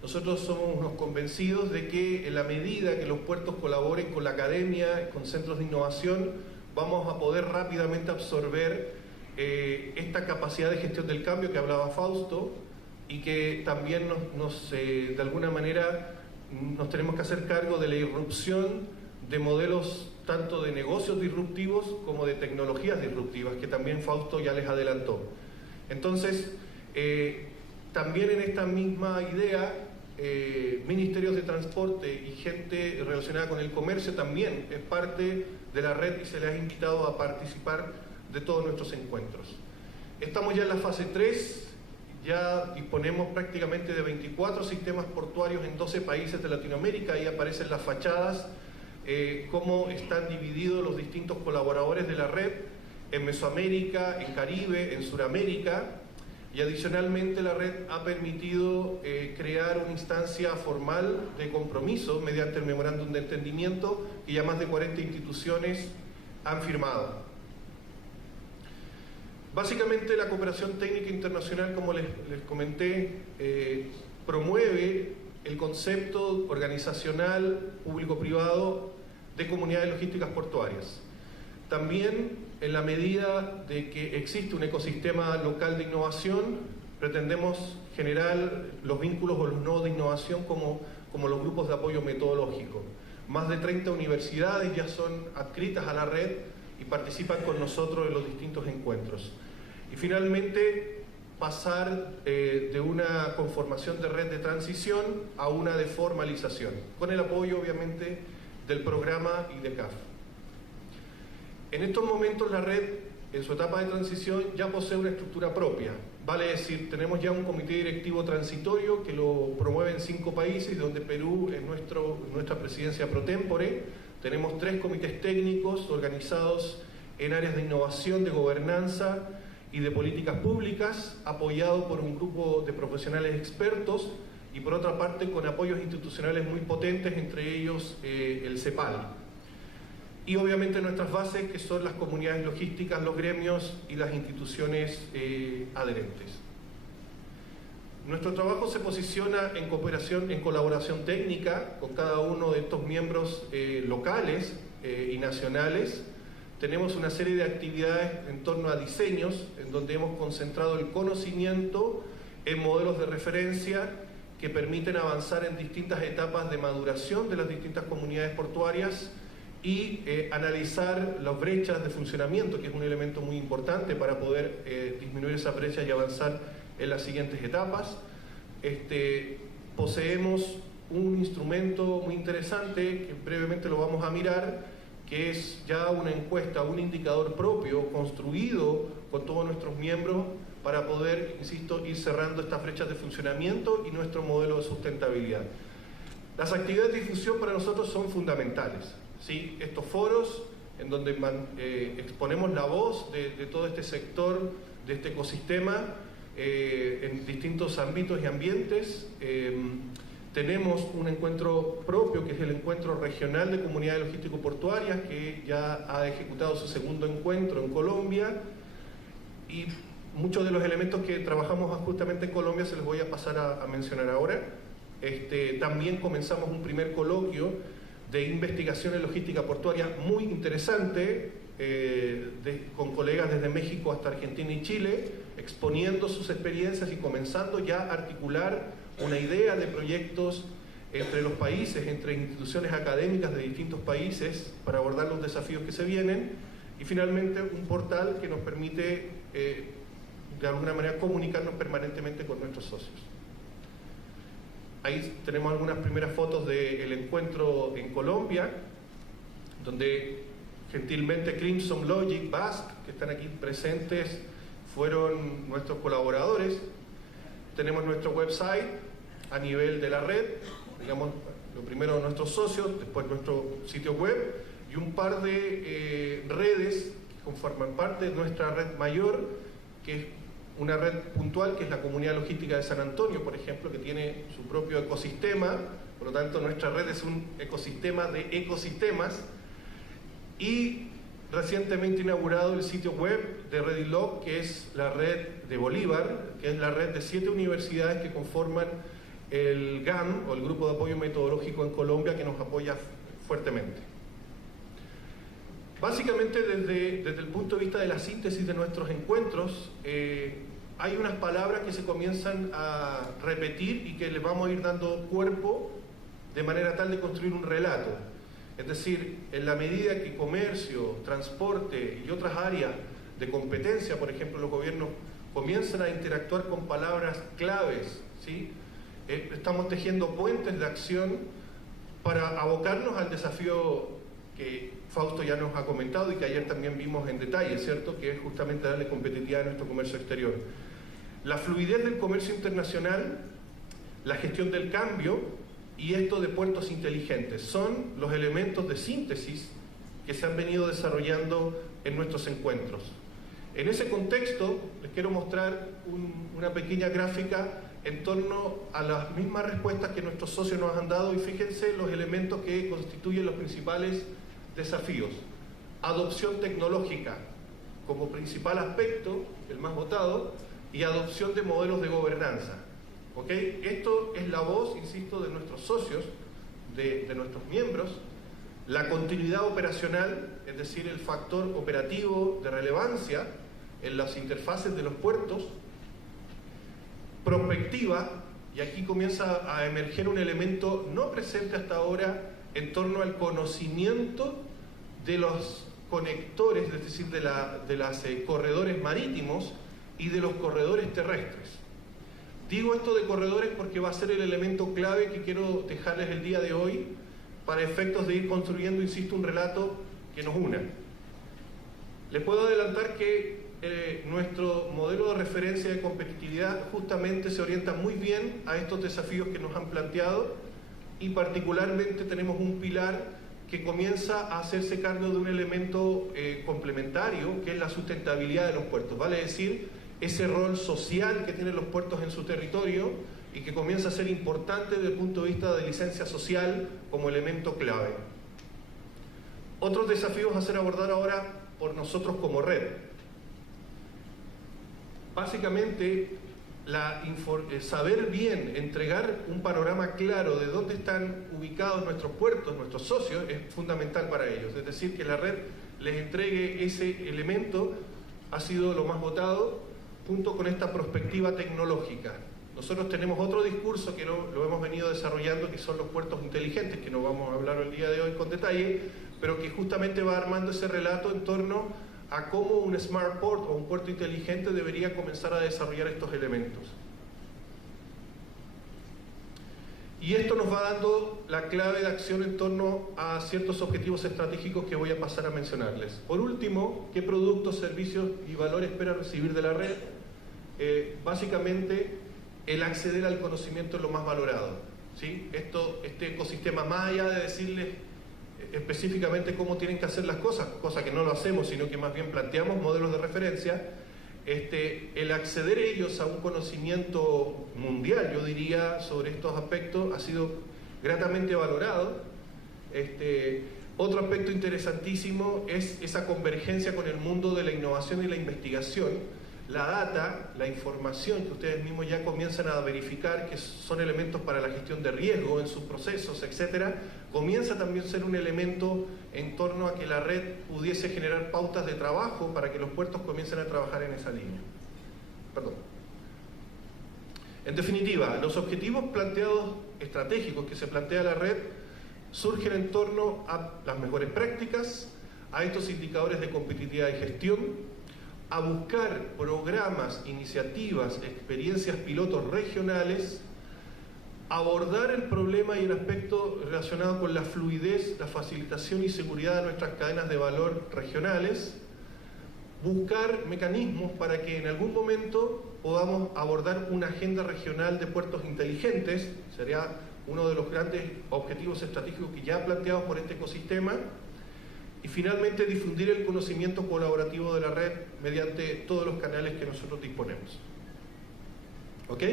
Nosotros somos unos convencidos de que en la medida que los puertos colaboren con la academia, con centros de innovación, vamos a poder rápidamente absorber esta capacidad de gestión del cambio que hablaba Fausto y que también de alguna manera nos tenemos que hacer cargo de la irrupción de modelos tanto de negocios disruptivos como de tecnologías disruptivas, que también Fausto ya les adelantó. Entonces, también en esta misma idea, ministerios de transporte y gente relacionada con el comercio también es parte de la red y se les ha invitado a participar de todos nuestros encuentros. Estamos ya en la fase 3, ya disponemos prácticamente de 24 sistemas portuarios en 12 países de Latinoamérica. Ahí aparecen las fachadas, cómo están divididos los distintos colaboradores de la red en Mesoamérica, en Caribe, en Suramérica. Y adicionalmente la red ha permitido crear una instancia formal de compromiso mediante el memorándum de entendimiento que ya más de 40 instituciones han firmado. Básicamente la cooperación técnica internacional, como les comenté, promueve el concepto organizacional público-privado de comunidades logísticas portuarias. También, en la medida de que existe un ecosistema local de innovación, pretendemos generar los vínculos o los nodos de innovación como los grupos de apoyo metodológico. Más de 30 universidades ya son adscritas a la red y participan con nosotros en los distintos encuentros. Y finalmente, pasar de una conformación de red de transición a una de formalización, con el apoyo obviamente del programa y de CAF. En estos momentos la red, en su etapa de transición, ya posee una estructura propia. Vale decir, tenemos ya un comité directivo transitorio que lo promueven 5 países, donde Perú es nuestra presidencia pro tempore. Tenemos 3 comités técnicos organizados en áreas de innovación, de gobernanza y de políticas públicas, apoyado por un grupo de profesionales expertos y por otra parte con apoyos institucionales muy potentes, entre ellos el CEPAL. Y obviamente nuestras bases, que son las comunidades logísticas, los gremios y las instituciones adherentes. Nuestro trabajo se posiciona en cooperación, en colaboración técnica con cada uno de estos miembros locales y nacionales. Tenemos una serie de actividades en torno a diseños, en donde hemos concentrado el conocimiento en modelos de referencia que permiten avanzar en distintas etapas de maduración de las distintas comunidades portuarias y analizar las brechas de funcionamiento, que es un elemento muy importante para poder disminuir esa brecha y avanzar en las siguientes etapas. Poseemos un instrumento muy interesante, que brevemente lo vamos a mirar, que es ya una encuesta, un indicador propio construido con todos nuestros miembros para poder, insisto, ir cerrando estas brechas de funcionamiento y nuestro modelo de sustentabilidad. Las actividades de difusión para nosotros son fundamentales. ¿Sí? Estos foros en donde exponemos la voz de todo este sector, de este ecosistema, en distintos ámbitos y ambientes. Tenemos un encuentro propio, que es el Encuentro Regional de Comunidades Logístico-Portuarias, que ya ha ejecutado su segundo encuentro en Colombia, y muchos de los elementos que trabajamos justamente en Colombia se los voy a pasar a mencionar ahora. También comenzamos un primer coloquio de investigación en logística portuaria muy interesante, con colegas desde México hasta Argentina y Chile, exponiendo sus experiencias y comenzando ya a articular una idea de proyectos entre los países, entre instituciones académicas de distintos países para abordar los desafíos que se vienen, y finalmente un portal que nos permite de alguna manera comunicarnos permanentemente con nuestros socios. Ahí tenemos algunas primeras fotos del encuentro en Colombia, donde gentilmente Crimson Logic, Basque, que están aquí presentes, fueron nuestros colaboradores. Tenemos nuestro website a nivel de la red, digamos, lo primero nuestros socios, después nuestro sitio web y un par de redes que conforman parte de nuestra red mayor, que es una red puntual, que es la Comunidad Logística de San Antonio, por ejemplo, que tiene su propio ecosistema. Por lo tanto, nuestra red es un ecosistema de ecosistemas. Y recientemente inaugurado el sitio web de Redilog, que es la red de Bolívar, que es la red de 7 universidades que conforman el GAM, o el Grupo de Apoyo Metodológico en Colombia, que nos apoya fuertemente. Básicamente, desde el punto de vista de la síntesis de nuestros encuentros, hay unas palabras que se comienzan a repetir y que les vamos a ir dando cuerpo de manera tal de construir un relato. Es decir, en la medida que comercio, transporte y otras áreas de competencia, por ejemplo, los gobiernos comienzan a interactuar con palabras claves, ¿sí? Estamos tejiendo puentes de acción para abocarnos al desafío que Fausto ya nos ha comentado y que ayer también vimos en detalle, ¿cierto? Que es justamente darle competitividad a nuestro comercio exterior. La fluidez del comercio internacional, la gestión del cambio y esto de puertos inteligentes son los elementos de síntesis que se han venido desarrollando en nuestros encuentros. En ese contexto les quiero mostrar una pequeña gráfica en torno a las mismas respuestas que nuestros socios nos han dado, y fíjense los elementos que constituyen los principales desafíos. Adopción tecnológica como principal aspecto, el más votado, y adopción de modelos de gobernanza. ¿Okay? Esto es la voz, insisto, de nuestros socios, de nuestros miembros. La continuidad operacional, es decir, el factor operativo de relevancia en las interfaces de los puertos. Prospectiva, y aquí comienza a emerger un elemento no presente hasta ahora en torno al conocimiento de los conectores, es decir, de los corredores marítimos y de los corredores terrestres. Digo esto de corredores porque va a ser el elemento clave que quiero dejarles el día de hoy para efectos de ir construyendo, insisto, un relato que nos una. Les puedo adelantar que nuestro modelo de referencia de competitividad justamente se orienta muy bien a estos desafíos que nos han planteado, y particularmente tenemos un pilar que comienza a hacerse cargo de un elemento complementario, que es la sustentabilidad de los puertos, vale decir, ese rol social que tienen los puertos en su territorio y que comienza a ser importante desde el punto de vista de licencia social como elemento clave. Otros desafíos a ser abordados ahora por nosotros como red. Básicamente, saber bien, entregar un panorama claro de dónde están ubicados nuestros puertos, nuestros socios, es fundamental para ellos. Es decir, que la red les entregue ese elemento ha sido lo más votado, junto con esta perspectiva tecnológica. Nosotros tenemos otro discurso que lo hemos venido desarrollando, que son los puertos inteligentes, que no vamos a hablar el día de hoy con detalle, pero que justamente va armando ese relato en torno a cómo un smart port o un puerto inteligente debería comenzar a desarrollar estos elementos. Y esto nos va dando la clave de acción en torno a ciertos objetivos estratégicos que voy a pasar a mencionarles. Por último, ¿qué productos, servicios y valores espera recibir de la red? Básicamente, el acceder al conocimiento es lo más valorado, ¿sí? Este ecosistema, más allá de decirles específicamente cómo tienen que hacer las cosas, cosa que no lo hacemos, sino que más bien planteamos modelos de referencia, el acceder ellos a un conocimiento mundial, yo diría, sobre estos aspectos, ha sido gratamente valorado. Otro aspecto interesantísimo es esa convergencia con el mundo de la innovación y la investigación, la data, la información que ustedes mismos ya comienzan a verificar que son elementos para la gestión de riesgo en sus procesos, etcétera, comienza también a ser un elemento en torno a que la red pudiese generar pautas de trabajo para que los puertos comiencen a trabajar en esa línea. Perdón. En definitiva, los objetivos planteados estratégicos que se plantea la red surgen en torno a las mejores prácticas, a estos indicadores de competitividad y gestión, a buscar programas, iniciativas, experiencias pilotos regionales, abordar el problema y el aspecto relacionado con la fluidez, la facilitación y seguridad de nuestras cadenas de valor regionales, buscar mecanismos para que en algún momento podamos abordar una agenda regional de puertos inteligentes, sería uno de los grandes objetivos estratégicos que ya planteados por este ecosistema, y finalmente difundir el conocimiento colaborativo de la red mediante todos los canales que nosotros disponemos. ¿Ok?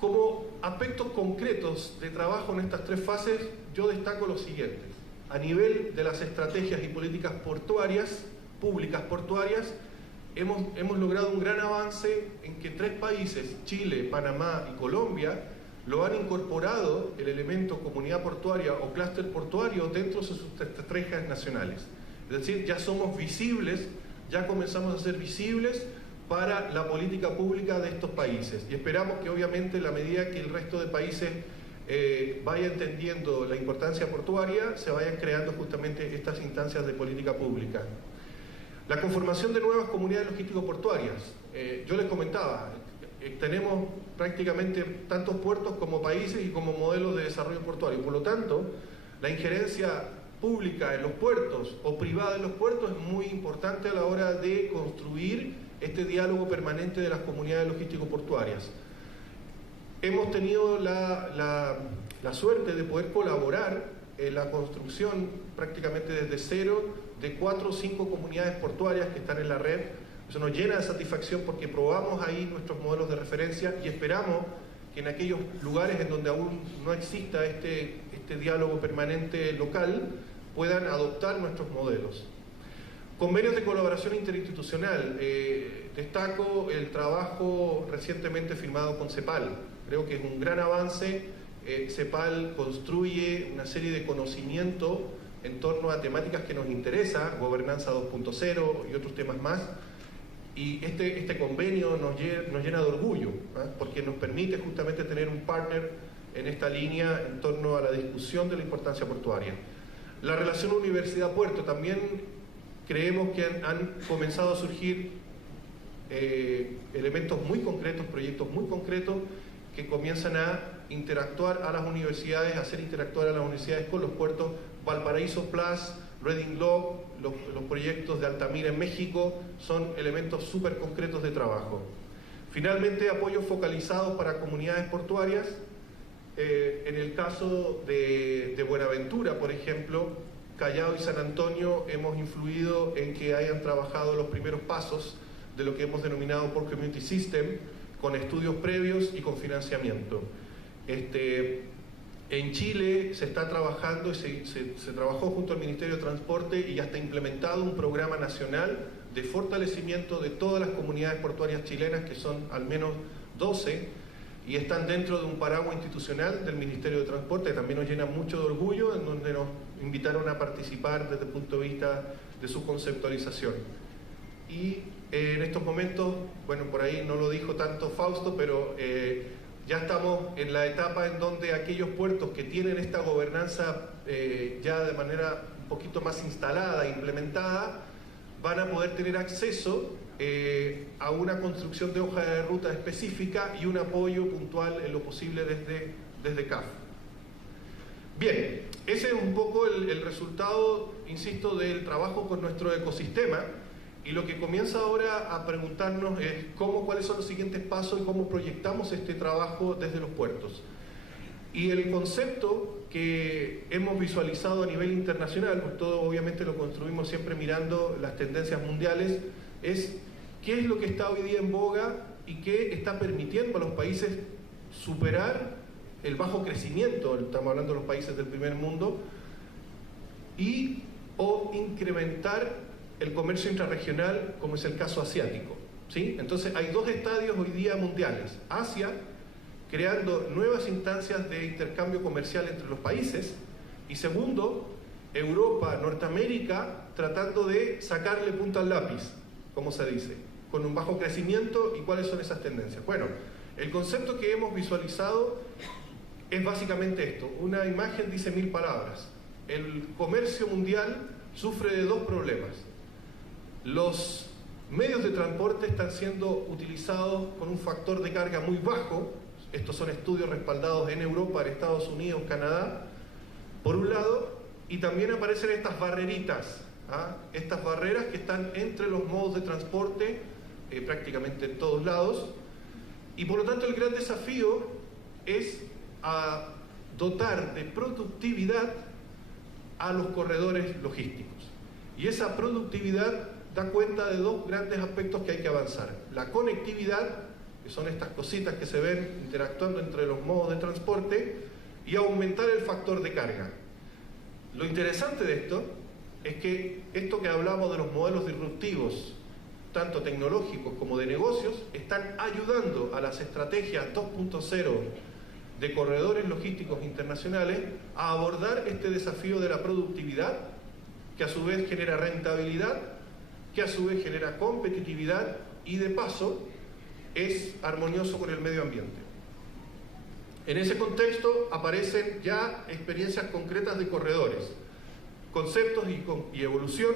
Como aspectos concretos de trabajo en estas tres fases, yo destaco los siguientes. A nivel de las estrategias y políticas portuarias, públicas portuarias, hemos logrado un gran avance en que 3 países, Chile, Panamá y Colombia, lo han incorporado el elemento comunidad portuaria o clúster portuario dentro de sus estrategias nacionales. Es decir, ya somos visibles, ya comenzamos a ser visibles para la política pública de estos países. Y esperamos que obviamente en la medida que el resto de países vaya entendiendo la importancia portuaria, se vayan creando justamente estas instancias de política pública. La conformación de nuevas comunidades logístico-portuarias. Yo les comentaba, tenemos prácticamente tantos puertos como países y como modelos de desarrollo portuario. Por lo tanto, la injerencia pública en los puertos o privada en los puertos es muy importante a la hora de construir este diálogo permanente de las comunidades logístico-portuarias. Hemos tenido la suerte de poder colaborar en la construcción prácticamente desde cero de 4 o 5 comunidades portuarias que están en la red. Eso nos llena de satisfacción porque probamos ahí nuestros modelos de referencia y esperamos que en aquellos lugares en donde aún no exista este diálogo permanente local puedan adoptar nuestros modelos. Convenios de colaboración interinstitucional. Destaco el trabajo recientemente firmado con CEPAL. Creo que es un gran avance. CEPAL construye una serie de conocimiento en torno a temáticas que nos interesan, gobernanza 2.0 y otros temas más. Y este convenio nos llena de orgullo, ¿eh? Porque nos permite justamente tener un partner en esta línea en torno a la discusión de la importancia portuaria. La relación universidad-puerto, también creemos que han comenzado a surgir elementos muy concretos, proyectos muy concretos que comienzan a interactuar a las universidades, a hacer interactuar a las universidades con los puertos. Valparaíso Plus, Reading Log, los proyectos de Altamira en México son elementos súper concretos de trabajo. Finalmente, apoyos focalizados para comunidades portuarias. En el caso de Buenaventura, por ejemplo, Callao y San Antonio hemos influido en que hayan trabajado los primeros pasos de lo que hemos denominado Port Community System, con estudios previos y con financiamiento. En Chile se está trabajando y se trabajó junto al Ministerio de Transporte y ya está implementado un programa nacional de fortalecimiento de todas las comunidades portuarias chilenas, que son al menos 12, y están dentro de un paraguas institucional del Ministerio de Transporte, que también nos llena mucho de orgullo, en donde nos invitaron a participar desde el punto de vista de su conceptualización. Y en estos momentos, bueno, por ahí no lo dijo tanto Fausto, pero ya estamos en la etapa en donde aquellos puertos que tienen esta gobernanza ya de manera un poquito más instalada, implementada, van a poder tener acceso a una construcción de hoja de ruta específica y un apoyo puntual en lo posible desde CAF. Bien, ese es un poco el resultado, insisto, del trabajo con nuestro ecosistema. Y lo que comienza ahora a preguntarnos es cuáles son los siguientes pasos y cómo proyectamos este trabajo desde los puertos. Y el concepto que hemos visualizado a nivel internacional, pues todo obviamente lo construimos siempre mirando las tendencias mundiales, es qué es lo que está hoy día en boga y qué está permitiendo a los países superar el bajo crecimiento, estamos hablando de los países del primer mundo, o incrementar el comercio intrarregional, como es el caso asiático. ¿sí? Entonces hay dos estadios hoy día mundiales. Asia, creando nuevas instancias de intercambio comercial entre los países, y segundo, Europa, Norteamérica, tratando de sacarle punta al lápiz, como se dice, con un bajo crecimiento. ¿Y cuáles son esas tendencias? Bueno, el concepto que hemos visualizado es básicamente esto. Una imagen dice 1000 palabras. El comercio mundial sufre de dos problemas. Los medios de transporte están siendo utilizados con un factor de carga muy bajo. Estos son estudios respaldados en Europa, en Estados Unidos, Canadá, por un lado, y también aparecen estas barreritas, estas barreras que están entre los modos de transporte prácticamente en todos lados, y por lo tanto el gran desafío es a dotar de productividad a los corredores logísticos. Y esa productividad da cuenta de dos grandes aspectos que hay que avanzar. La conectividad, que son estas cositas que se ven interactuando entre los modos de transporte, y aumentar el factor de carga. Lo interesante de esto es que esto que hablamos de los modelos disruptivos, tanto tecnológicos como de negocios, están ayudando a las estrategias 2.0 de corredores logísticos internacionales a abordar este desafío de la productividad, que a su vez genera rentabilidad, que a su vez genera competitividad y de paso es armonioso con el medio ambiente. En ese contexto aparecen ya experiencias concretas de corredores, conceptos y evolución.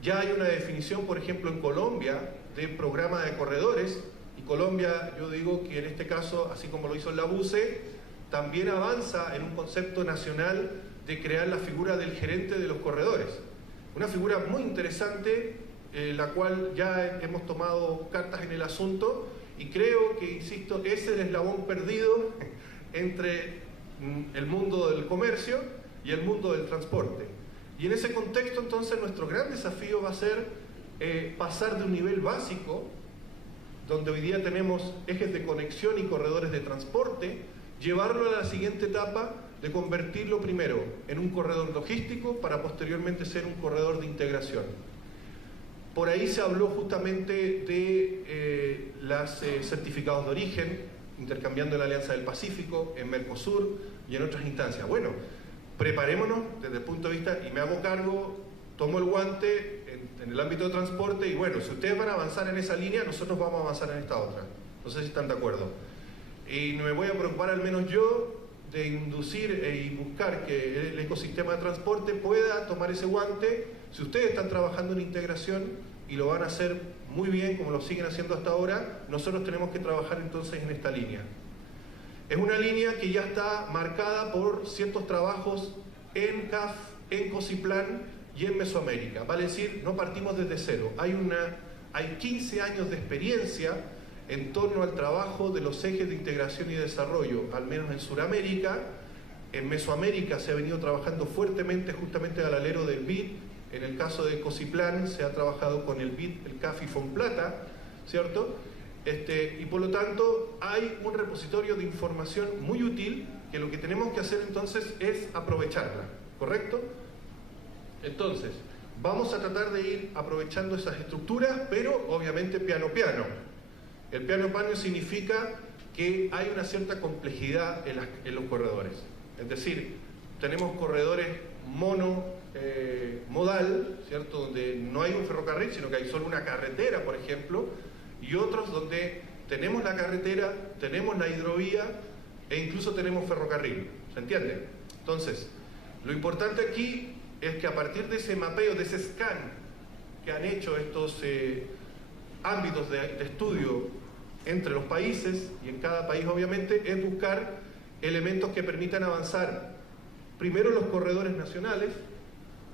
Ya hay una definición, por ejemplo, en Colombia, de programa de corredores, y Colombia, yo digo que en este caso, así como lo hizo en la BUCE, también avanza en un concepto nacional de crear la figura del gerente de los corredores. Una figura muy interesante, la cual ya hemos tomado cartas en el asunto, y creo que, insisto, es el eslabón perdido entre el mundo del comercio y el mundo del transporte. Y en ese contexto, entonces, nuestro gran desafío va a ser pasar de un nivel básico, donde hoy día tenemos ejes de conexión y corredores de transporte, llevarlo a la siguiente etapa de convertirlo primero en un corredor logístico para posteriormente ser un corredor de integración. Por ahí se habló justamente de los certificados de origen, intercambiando en la Alianza del Pacífico, en Mercosur y en otras instancias. Bueno, preparémonos desde el punto de vista, y me hago cargo, tomo el guante en el ámbito de transporte, y bueno, si ustedes van a avanzar en esa línea, nosotros vamos a avanzar en esta otra. No sé si están de acuerdo. Y no me voy a preocupar, al menos yo, de inducir y buscar que el ecosistema de transporte pueda tomar ese guante. Si ustedes están trabajando en integración y lo van a hacer muy bien, como lo siguen haciendo hasta ahora, nosotros tenemos que trabajar entonces en esta línea. Es una línea que ya está marcada por ciertos trabajos en CAF, en COSIPLAN y en Mesoamérica. Vale decir, no partimos desde cero. Hay 15 años de experiencia en torno al trabajo de los ejes de integración y desarrollo, al menos en Sudamérica. En Mesoamérica se ha venido trabajando fuertemente justamente al alero del BID. En el caso de COSIPLAN se ha trabajado con el BID, el CAF y FONPLATA, ¿cierto? Y por lo tanto hay un repositorio de información muy útil que lo que tenemos que hacer entonces es aprovecharla, ¿correcto? Entonces, vamos a tratar de ir aprovechando esas estructuras, pero obviamente piano piano. El piano piano significa que hay una cierta complejidad en los corredores. Es decir, tenemos corredores modal, ¿cierto? Donde no hay un ferrocarril, sino que hay solo una carretera, por ejemplo, y otros donde tenemos la carretera, tenemos la hidrovía e incluso tenemos ferrocarril. ¿Se entiende? Entonces, lo importante aquí es que a partir de ese mapeo, de ese scan que han hecho estos ámbitos de estudio entre los países, y en cada país obviamente, es buscar elementos que permitan avanzar primero en los corredores nacionales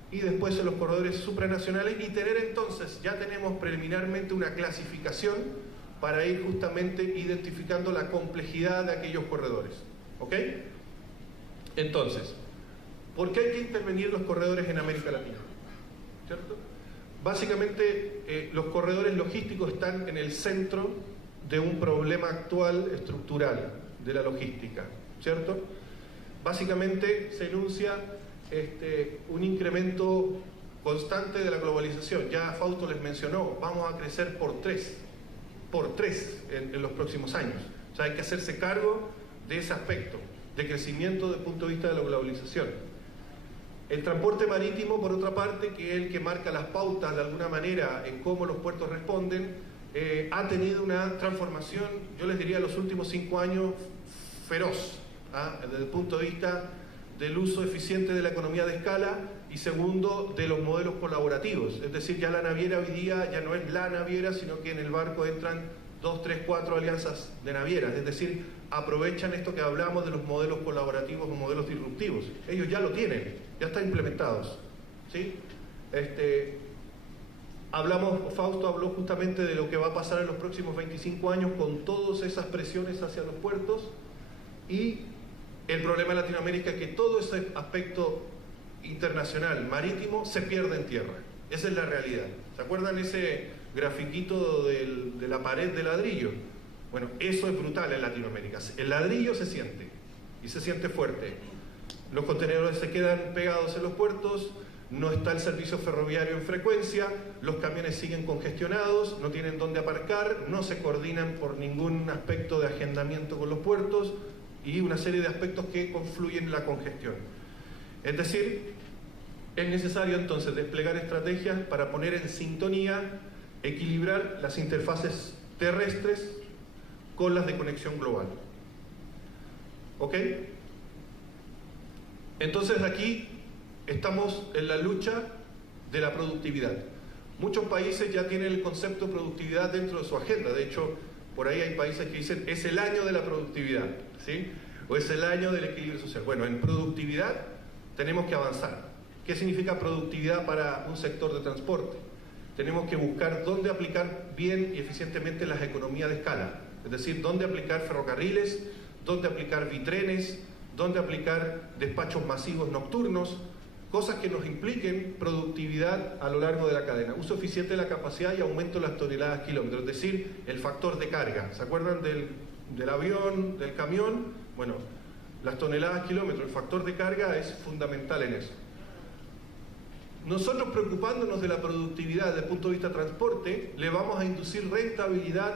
y después en los corredores supranacionales, y tener entonces, ya tenemos preliminarmente una clasificación para ir justamente identificando la complejidad de aquellos corredores. ¿Ok? Entonces, ¿por qué hay que intervenir los corredores en América Latina? ¿Cierto? Básicamente, los corredores logísticos están en el centro de un problema actual estructural de la logística, ¿cierto? Básicamente se enuncia un incremento constante de la globalización. Ya Fausto les mencionó, vamos a crecer por 3 por 3 en los próximos años. O sea, hay que hacerse cargo de ese aspecto de crecimiento desde el punto de vista de la globalización. El transporte marítimo, por otra parte, que es el que marca las pautas de alguna manera en cómo los puertos responden, ha tenido una transformación, yo les diría, los últimos 5 años feroz, desde el punto de vista del uso eficiente de la economía de escala y segundo, de los modelos colaborativos. Es decir, ya la naviera hoy día ya no es la naviera, sino que en el barco entran 2, 3, 4 alianzas de navieras. Es decir, aprovechan esto que hablamos de los modelos colaborativos o modelos disruptivos. Ellos ya lo tienen, ya están implementados, ¿sí? Fausto habló justamente de lo que va a pasar en los próximos 25 años con todas esas presiones hacia los puertos, y el problema de Latinoamérica es que todo ese aspecto internacional, marítimo, se pierde en tierra. Esa es la realidad. ¿Se acuerdan ese grafiquito de la pared de ladrillo? Bueno, eso es brutal en Latinoamérica. El ladrillo se siente, y se siente fuerte. Los contenedores se quedan pegados en los puertos, no está el servicio ferroviario en frecuencia, los camiones siguen congestionados, no tienen dónde aparcar, no se coordinan por ningún aspecto de agendamiento con los puertos y una serie de aspectos que confluyen en la congestión. Es decir, es necesario entonces desplegar estrategias para poner en sintonía, equilibrar las interfaces terrestres con las de conexión global. ¿Ok? Entonces aquí estamos en la lucha de la productividad. Muchos países ya tienen el concepto de productividad dentro de su agenda. De hecho, por ahí hay países que dicen es el año de la productividad, ¿sí? O es el año del equilibrio social. Bueno, en productividad tenemos que avanzar. ¿Qué significa productividad para un sector de transporte? Tenemos que buscar dónde aplicar bien y eficientemente las economías de escala. Es decir, dónde aplicar ferrocarriles, dónde aplicar bitrenes, dónde aplicar despachos masivos nocturnos, cosas que nos impliquen productividad a lo largo de la cadena. Uso eficiente de la capacidad y aumento de las toneladas kilómetros, es decir, el factor de carga. ¿Se acuerdan del avión, del camión? Bueno, las toneladas kilómetros, el factor de carga es fundamental en eso. Nosotros, preocupándonos de la productividad desde el punto de vista de transporte, le vamos a inducir rentabilidad,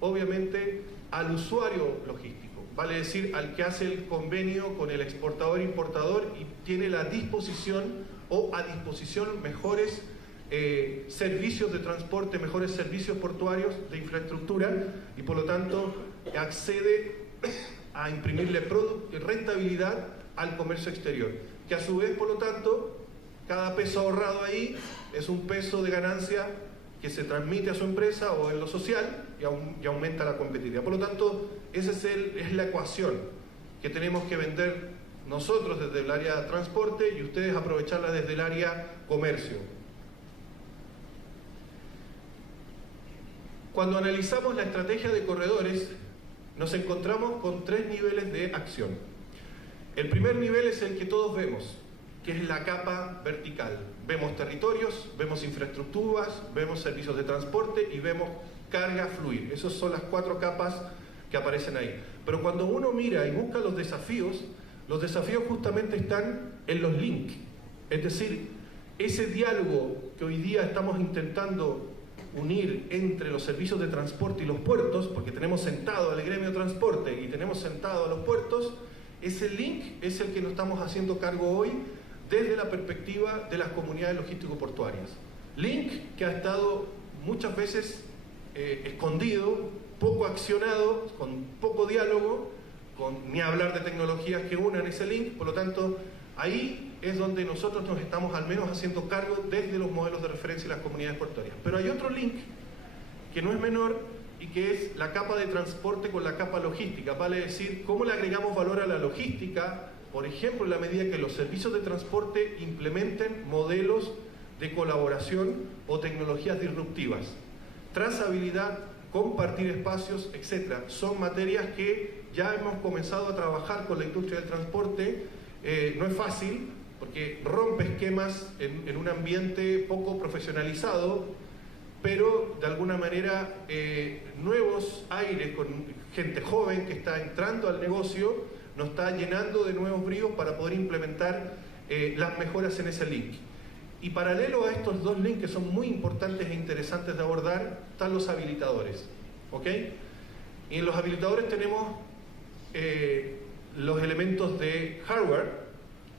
obviamente, al usuario logístico. Vale decir, al que hace el convenio con el exportador-importador y tiene la disposición o a disposición mejores servicios de transporte, mejores servicios portuarios de infraestructura y por lo tanto accede a imprimirle rentabilidad al comercio exterior, que a su vez, por lo tanto, cada peso ahorrado ahí es un peso de ganancia que se transmite a su empresa o en lo social y aumenta la competitividad. Por lo tanto, esa es la ecuación que tenemos que vender nosotros desde el área de transporte y ustedes aprovecharla desde el área comercio. Cuando analizamos la estrategia de corredores, nos encontramos con 3 niveles de acción. El primer nivel es el que todos vemos, que es la capa vertical. Vemos territorios, vemos infraestructuras, vemos servicios de transporte y vemos carga fluir. Esas son las 4 capas que aparecen ahí. Pero cuando uno mira y busca los desafíos justamente están en los links. Es decir, ese diálogo que hoy día estamos intentando unir entre los servicios de transporte y los puertos, porque tenemos sentado al gremio de transporte y tenemos sentado a los puertos, ese link es el que nos estamos haciendo cargo hoy desde la perspectiva de las comunidades logístico-portuarias. Link que ha estado muchas veces escondido, poco accionado, con poco diálogo, ni hablar de tecnologías que unan ese link. Por lo tanto, ahí es donde nosotros nos estamos al menos haciendo cargo desde los modelos de referencia de las comunidades portuarias. Pero hay otro link que no es menor y que es la capa de transporte con la capa logística. Vale decir, cómo le agregamos valor a la logística, por ejemplo, en la medida que los servicios de transporte implementen modelos de colaboración o tecnologías disruptivas. Trazabilidad, compartir espacios, etc. Son materias que ya hemos comenzado a trabajar con la industria del transporte. No es fácil, porque rompe esquemas en un ambiente poco profesionalizado, pero de alguna manera nuevos aires con gente joven que está entrando al negocio nos está llenando de nuevos bríos para poder implementar las mejoras en ese link. Y paralelo a estos 2 links que son muy importantes e interesantes de abordar, están los habilitadores. ¿ok? Y en los habilitadores tenemos los elementos de hardware,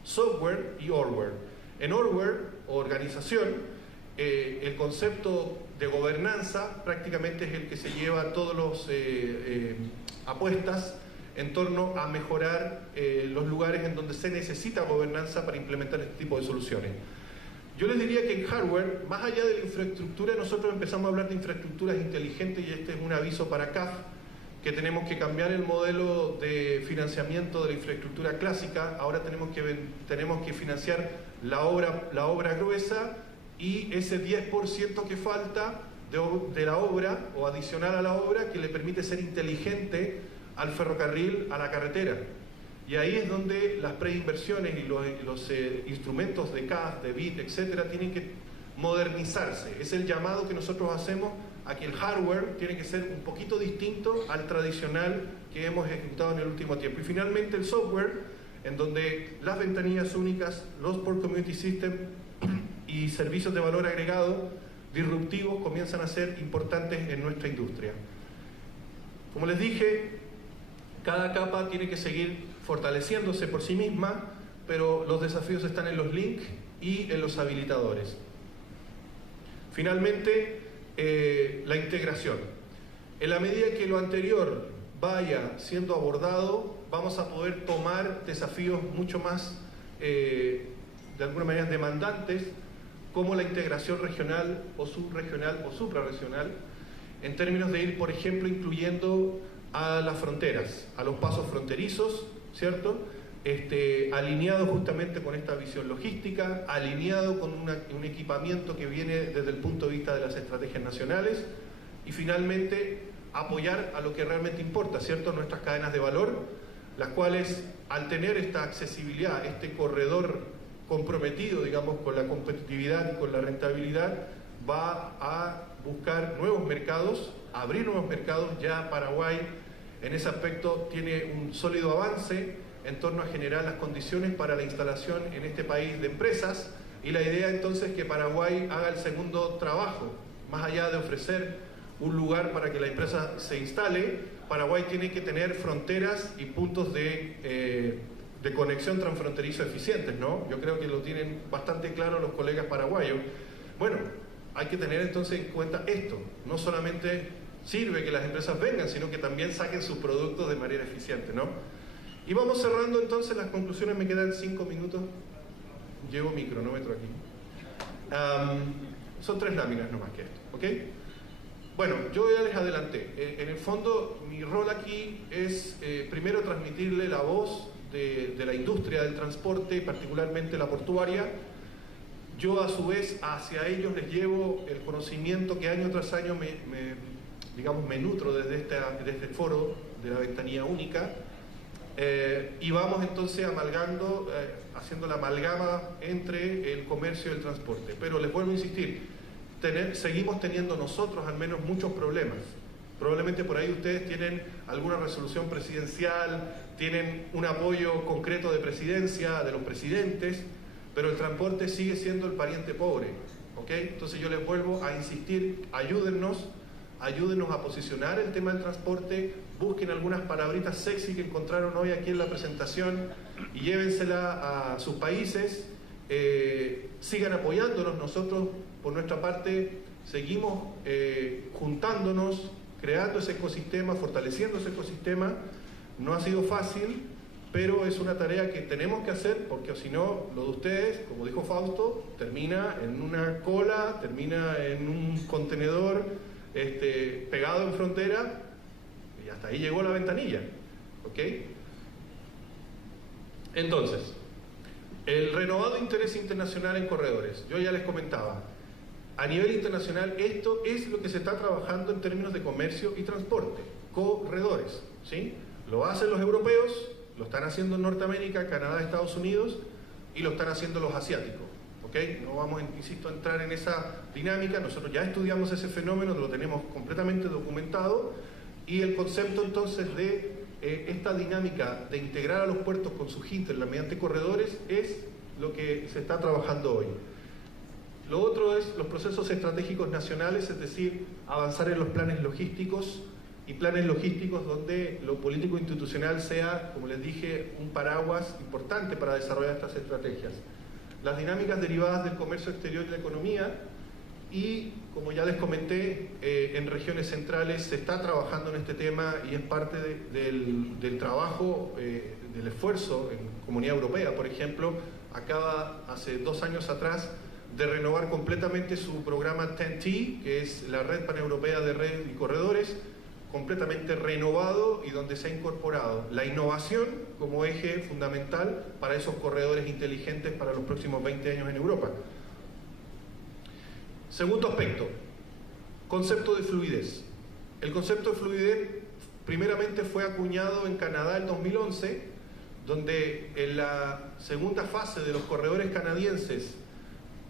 software y hardware. En hardware, o organización, el concepto de gobernanza prácticamente es el que se lleva todas las apuestas en torno a mejorar los lugares en donde se necesita gobernanza para implementar este tipo de soluciones. Yo les diría que en hardware, más allá de la infraestructura, nosotros empezamos a hablar de infraestructuras inteligentes y este es un aviso para CAF, que tenemos que cambiar el modelo de financiamiento de la infraestructura clásica. Ahora tenemos que financiar la obra gruesa y ese 10% que falta de la obra o adicional a la obra que le permite ser inteligente al ferrocarril, a la carretera. Y ahí es donde las preinversiones y los instrumentos de CAF, de BIT, etcétera, tienen que modernizarse. Es el llamado que nosotros hacemos a que el hardware tiene que ser un poquito distinto al tradicional que hemos ejecutado en el último tiempo. Y finalmente el software, en donde las ventanillas únicas, los Port Community System y servicios de valor agregado disruptivos comienzan a ser importantes en nuestra industria. Como les dije, cada capa tiene que seguir fortaleciéndose por sí misma, pero los desafíos están en los links y en los habilitadores. Finalmente, la integración. En la medida que lo anterior vaya siendo abordado, vamos a poder tomar desafíos mucho más, de alguna manera, demandantes, como la integración regional o subregional o suprarregional, en términos de ir, por ejemplo, incluyendo a las fronteras, a los pasos fronterizos, ¿cierto? Alineado justamente con esta visión logística, alineado con un equipamiento que viene desde el punto de vista de las estrategias nacionales y finalmente apoyar a lo que realmente importa, ¿cierto? Nuestras cadenas de valor, las cuales al tener esta accesibilidad, este corredor comprometido, digamos, con la competitividad y con la rentabilidad, va a buscar nuevos mercados, abrir nuevos mercados. Ya Paraguay en ese aspecto tiene un sólido avance en torno a generar las condiciones para la instalación en este país de empresas, y la idea entonces es que Paraguay haga el segundo trabajo. Más allá de ofrecer un lugar para que la empresa se instale, Paraguay tiene que tener fronteras y puntos de conexión transfronterizo eficientes, ¿no? Yo creo que lo tienen bastante claro los colegas paraguayos. Bueno, hay que tener entonces en cuenta esto. No solamente sirve que las empresas vengan, sino que también saquen sus productos de manera eficiente, ¿no? Y vamos cerrando entonces las conclusiones. Me quedan 5 minutos. Llevo mi cronómetro aquí. Son 3 láminas, no más que esto, ¿ok? Bueno, yo ya les adelanté. En el fondo, mi rol aquí es primero transmitirle la voz de la industria del transporte, particularmente la portuaria. Yo a su vez hacia ellos les llevo el conocimiento que año tras año me nutro desde este foro de la ventanilla única. Y vamos entonces amalgando, haciendo la amalgama entre el comercio y el transporte. Pero les vuelvo a insistir, seguimos teniendo nosotros al menos muchos problemas. Probablemente por ahí ustedes tienen alguna resolución presidencial, tienen un apoyo concreto de presidencia, de los presidentes, pero el transporte sigue siendo el pariente pobre, ¿ok? Entonces yo les vuelvo a insistir, ayúdennos a posicionar el tema del transporte, busquen algunas palabritas sexy que encontraron hoy aquí en la presentación y llévensela a sus países, sigan apoyándonos. Nosotros, por nuestra parte, seguimos juntándonos, creando ese ecosistema, fortaleciendo ese ecosistema. No ha sido fácil, pero es una tarea que tenemos que hacer, porque si no, lo de ustedes, como dijo Fausto, termina en una cola, termina en un contenedor pegado en frontera, y hasta ahí llegó la ventanilla, ¿ok? Entonces, el renovado interés internacional en corredores. Yo ya les comentaba, a nivel internacional esto es lo que se está trabajando en términos de comercio y transporte, corredores, ¿sí? Lo hacen los europeos, lo están haciendo en Norteamérica, Canadá, Estados Unidos, y lo están haciendo los asiáticos, ¿ok? No vamos, insisto, a entrar en esa dinámica. Nosotros ya estudiamos ese fenómeno, lo tenemos completamente documentado, y el concepto entonces de esta dinámica de integrar a los puertos con su hinterland mediante corredores es lo que se está trabajando hoy. Lo otro es los procesos estratégicos nacionales, es decir, avanzar en los planes logísticos y planes logísticos donde lo político institucional sea, como les dije, un paraguas importante para desarrollar estas estrategias. Las dinámicas derivadas del comercio exterior y la economía, y como ya les comenté, en regiones centrales se está trabajando en este tema y es parte del trabajo, del esfuerzo en Comunidad Europea, por ejemplo, acaba hace 2 años atrás de renovar completamente su programa TEN-T, que es la Red Paneuropea de Redes y Corredores, completamente renovado y donde se ha incorporado la innovación como eje fundamental para esos corredores inteligentes para los próximos 20 años en Europa. Segundo aspecto, concepto de fluidez. El concepto de fluidez primeramente fue acuñado en Canadá en 2011, donde en la segunda fase de los corredores canadienses,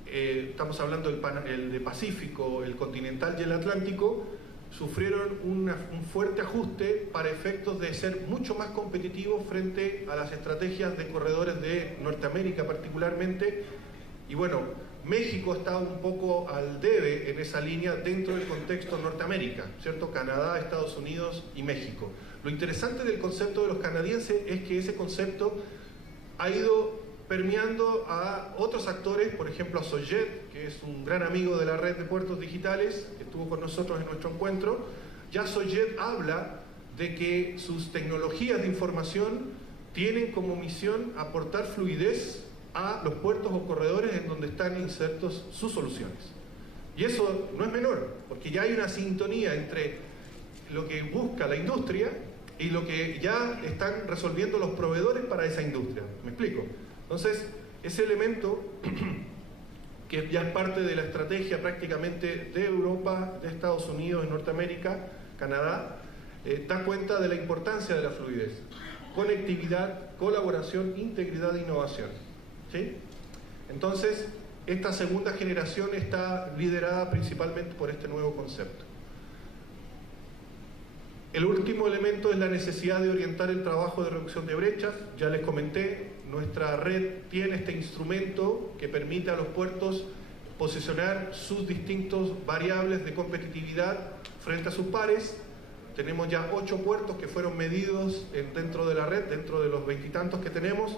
estamos hablando del de Pacífico, el continental y el Atlántico, sufrieron un fuerte ajuste para efectos de ser mucho más competitivos frente a las estrategias de corredores de Norteamérica particularmente. Y bueno, México está un poco al debe en esa línea dentro del contexto Norteamérica, ¿cierto? Canadá, Estados Unidos y México. Lo interesante del concepto de los canadienses es que ese concepto ha ido permeando a otros actores, por ejemplo a Sojet, que es un gran amigo de la red de puertos digitales, que estuvo con nosotros en nuestro encuentro. Ya Sojet habla de que sus tecnologías de información tienen como misión aportar fluidez a los puertos o corredores en donde están insertos sus soluciones. Y eso no es menor, porque ya hay una sintonía entre lo que busca la industria y lo que ya están resolviendo los proveedores para esa industria. ¿Me explico? Entonces, ese elemento, que ya es parte de la estrategia prácticamente de Europa, de Estados Unidos, de Norteamérica, Canadá, da cuenta de la importancia de la fluidez. Conectividad, colaboración, integridad e innovación. ¿Sí? Entonces, esta segunda generación está liderada principalmente por este nuevo concepto. El último elemento es la necesidad de orientar el trabajo de reducción de brechas. Ya les comenté, nuestra red tiene este instrumento que permite a los puertos posicionar sus distintos variables de competitividad frente a sus pares. Tenemos ya 8 puertos que fueron medidos dentro de la red, dentro de los 20 y tantos que tenemos.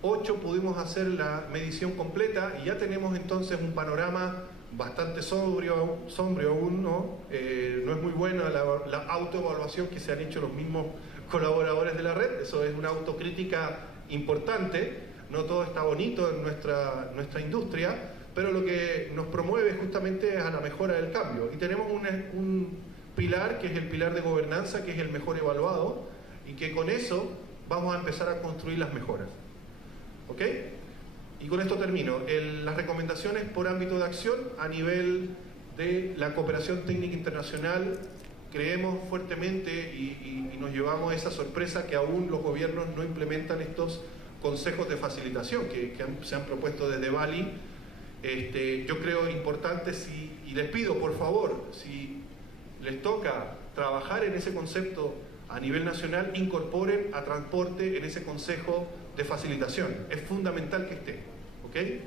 8 pudimos hacer la medición completa y ya tenemos entonces un panorama bastante sombrío aún, ¿no? No es muy buena la autoevaluación que se han hecho los mismos colaboradores de la red. Eso es una autocrítica importante. No todo está bonito en nuestra industria, pero lo que nos promueve justamente es a la mejora del cambio. Y tenemos un pilar que es el pilar de gobernanza, que es el mejor evaluado, y que con eso vamos a empezar a construir las mejoras. ¿Ok? Y con esto termino. Las recomendaciones por ámbito de acción a nivel de la cooperación técnica internacional, creemos fuertemente y nos llevamos a esa sorpresa que aún los gobiernos no implementan estos consejos de facilitación que se han propuesto desde Bali. Yo creo importante, y les pido por favor, si les toca trabajar en ese concepto a nivel nacional, incorporen a transporte en ese consejo de facilitación. Es fundamental que esté. ¿Okay?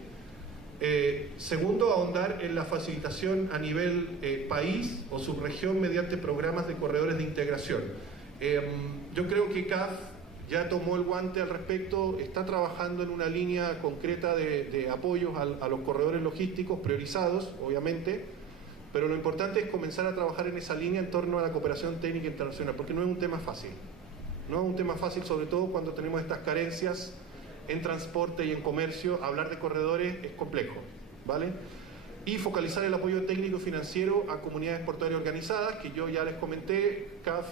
Segundo, ahondar en la facilitación a nivel país o subregión mediante programas de corredores de integración. Yo creo que CAF ya tomó el guante al respecto, está trabajando en una línea concreta de apoyos a los corredores logísticos priorizados, obviamente, pero lo importante es comenzar a trabajar en esa línea en torno a la cooperación técnica internacional, porque no es un tema fácil. No es un tema fácil, sobre todo cuando tenemos estas carencias en transporte y en comercio. Hablar de corredores es complejo, ¿vale? Y focalizar el apoyo técnico y financiero a comunidades portuarias organizadas, que yo ya les comenté. CAF,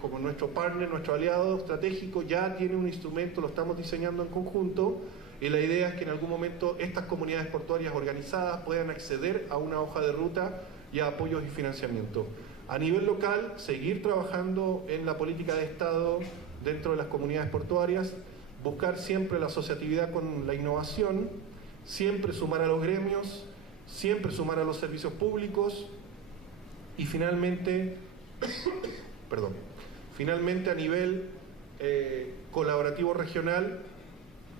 como nuestro partner, nuestro aliado estratégico, ya tiene un instrumento, lo estamos diseñando en conjunto, y la idea es que en algún momento estas comunidades portuarias organizadas puedan acceder a una hoja de ruta y a apoyos y financiamiento. A nivel local, seguir trabajando en la política de Estado dentro de las comunidades portuarias, buscar siempre la asociatividad con la innovación, siempre sumar a los gremios, siempre sumar a los servicios públicos y finalmente, finalmente a nivel colaborativo regional,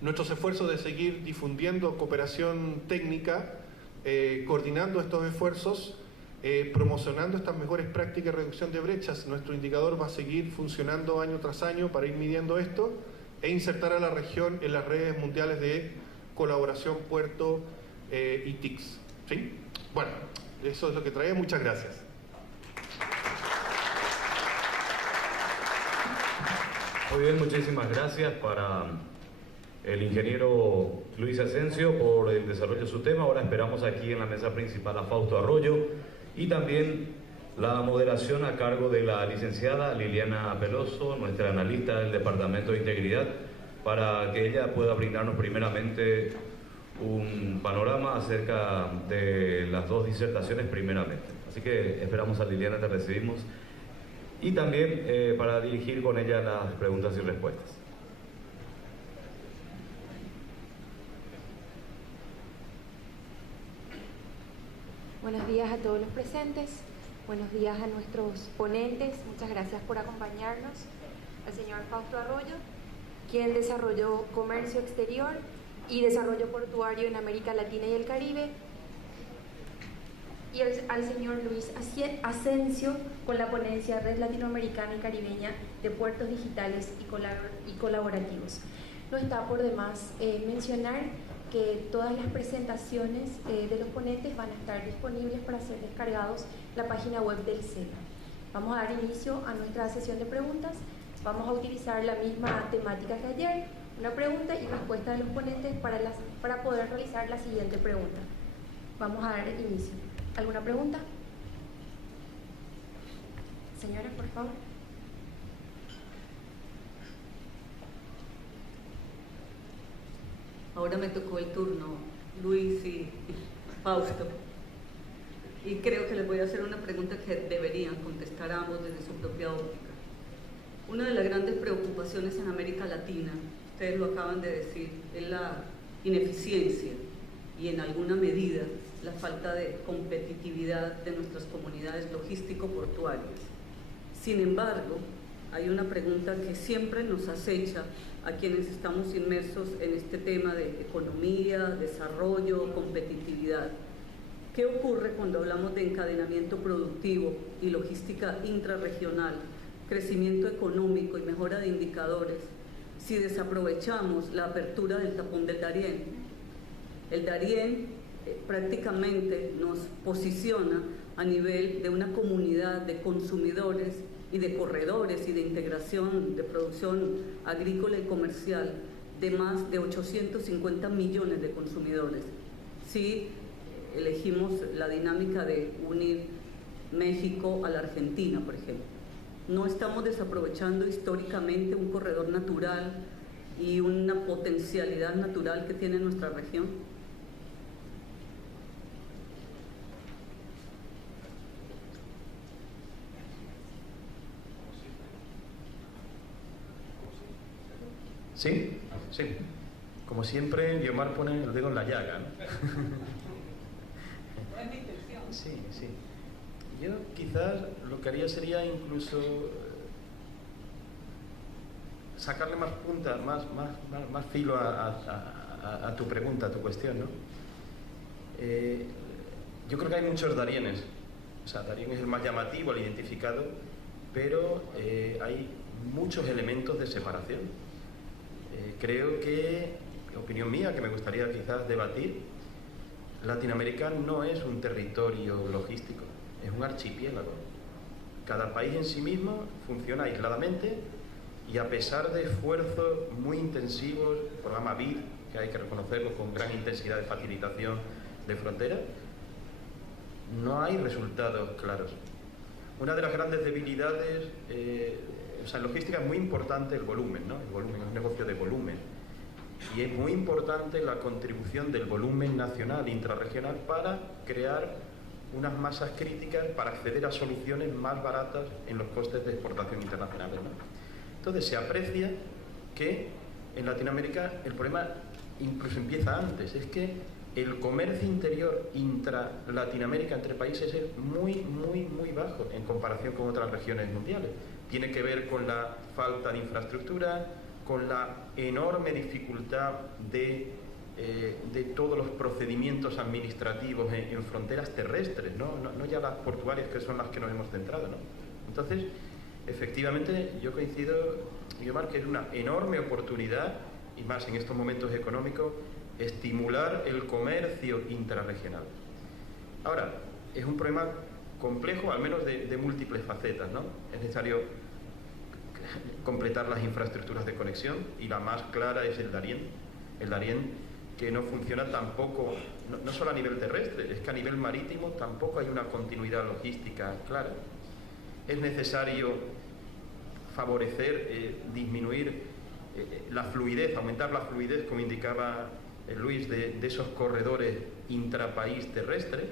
nuestros esfuerzos de seguir difundiendo cooperación técnica, coordinando estos esfuerzos promocionando estas mejores prácticas de reducción de brechas. Nuestro indicador va a seguir funcionando año tras año para ir midiendo esto e insertar a la región en las redes mundiales de colaboración puerto y TICs. ¿Sí? Bueno, eso es lo que traía. Muchas gracias. Muy bien, muchísimas gracias para el ingeniero Luis Asensio por el desarrollo de su tema. Ahora esperamos aquí en la mesa principal a Fausto Arroyo y también la moderación a cargo de la licenciada Liliana Peloso, nuestra analista del Departamento de Integridad, para que ella pueda brindarnos primeramente un panorama acerca de las dos disertaciones primeramente. Así que esperamos a Liliana, te recibimos. Y también para dirigir con ella las preguntas y respuestas. Buenos días a todos los presentes, buenos días a nuestros ponentes, muchas gracias por acompañarnos, al señor Fausto Arroyo, quien desarrolló comercio exterior y desarrollo portuario en América Latina y el Caribe, y al señor Luis Asensio con la ponencia Red Latinoamericana y Caribeña de Puertos Digitales y Colaborativos. No está por demás mencionar que todas las presentaciones de los ponentes van a estar disponibles para ser descargados en la página web del SENA. Vamos a dar inicio a nuestra sesión de preguntas. Vamos a utilizar la misma temática que ayer, una pregunta y respuesta de los ponentes para poder realizar la siguiente pregunta. Vamos a dar inicio. ¿Alguna pregunta? Señora, por favor. Ahora me tocó el turno, Luis y Fausto, y creo que les voy a hacer una pregunta que deberían contestar ambos desde su propia óptica. Una de las grandes preocupaciones en América Latina, ustedes lo acaban de decir, es la ineficiencia y en alguna medida la falta de competitividad de nuestras comunidades logístico-portuarias. Sin embargo, hay una pregunta que siempre nos acecha a quienes estamos inmersos en este tema de economía, desarrollo, competitividad. ¿Qué ocurre cuando hablamos de encadenamiento productivo y logística intrarregional, crecimiento económico y mejora de indicadores, si desaprovechamos la apertura del tapón del Darién? El Darién prácticamente nos posiciona a nivel de una comunidad de consumidores y de corredores y de integración de producción agrícola y comercial de más de 850 millones de consumidores. Si elegimos la dinámica de unir México a la Argentina, por ejemplo, no estamos desaprovechando históricamente un corredor natural y una potencialidad natural que tiene nuestra región. Sí, sí. Como siempre, Guiomar pone el dedo en la llaga, ¿no? Es mi intención. Sí, sí. Yo quizás lo que haría sería incluso sacarle más punta, más filo a tu pregunta, a tu cuestión, ¿no? Yo creo que hay muchos Darienes. O sea, Darién es el más llamativo, el identificado, pero hay muchos elementos de separación. Creo que, opinión mía, que me gustaría quizás debatir, Latinoamérica no es un territorio logístico, es un archipiélago. Cada país en sí mismo funciona aisladamente y a pesar de esfuerzos muy intensivos, el programa BID, que hay que reconocerlo con gran intensidad de facilitación de fronteras, no hay resultados claros. Una de las grandes debilidades, en logística es muy importante el volumen, ¿no? El volumen es un negocio de volumen. Y es muy importante la contribución del volumen nacional e intrarregional para crear unas masas críticas para acceder a soluciones más baratas en los costes de exportación internacionales, ¿no? Entonces se aprecia que en Latinoamérica el problema incluso empieza antes, es que el comercio interior intra-Latinoamérica entre países es muy bajo en comparación con otras regiones mundiales. Tiene que ver con la falta de infraestructura, con la enorme dificultad de de todos los procedimientos administrativos en fronteras terrestres, no ya las portuarias, que son las que nos hemos centrado, ¿no? Entonces, efectivamente, yo coincido, Guiomar, que es una enorme oportunidad, y más en estos momentos económicos, estimular el comercio intrarregional. Ahora, es un problema complejo, al menos de múltiples facetas, ¿no? Es necesario completar las infraestructuras de conexión, y la más clara es el Darién, que no funciona tampoco, no solo a nivel terrestre, es que a nivel marítimo tampoco hay una continuidad logística clara. Es necesario favorecer, disminuir la fluidez, aumentar la fluidez, como indicaba Luis, de esos corredores intrapaís terrestres,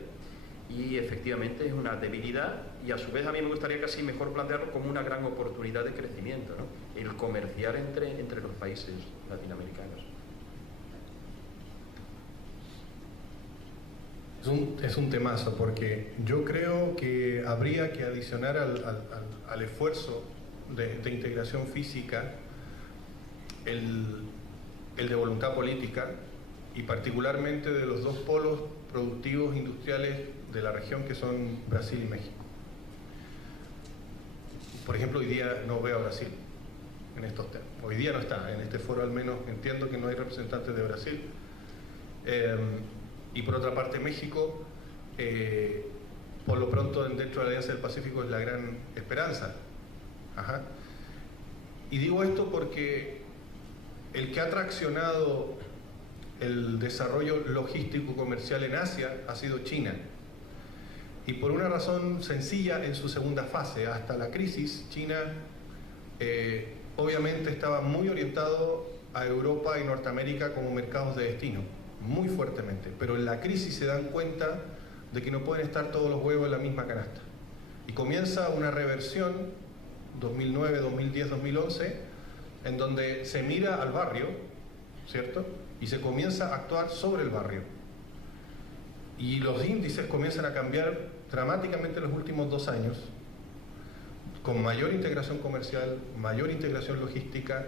y efectivamente es una debilidad, y a su vez a mí me gustaría casi mejor plantearlo como una gran oportunidad de crecimiento, ¿no? El comerciar entre los países latinoamericanos. Es un temazo, porque yo creo que habría que adicionar al esfuerzo de integración física el de voluntad política, y particularmente de los dos polos productivos industriales de la región, que son Brasil y México. Por ejemplo, hoy día no veo a Brasil en estos temas. Hoy día no está, en este foro al menos entiendo que no hay representantes de Brasil. Y por otra parte, México, por lo pronto dentro de la Alianza del Pacífico, es la gran esperanza. Ajá. Y digo esto porque el que ha traccionado el desarrollo logístico comercial en Asia ha sido China. Y por una razón sencilla, en su segunda fase, hasta la crisis, China obviamente estaba muy orientado a Europa y Norteamérica como mercados de destino, muy fuertemente, pero en la crisis se dan cuenta de que no pueden estar todos los huevos en la misma canasta. Y comienza una reversión, 2009, 2010, 2011, en donde se mira al barrio, ¿cierto? Y se comienza a actuar sobre el barrio. Y los índices comienzan a cambiar dramáticamente en los últimos 2 años, con mayor integración comercial, mayor integración logística,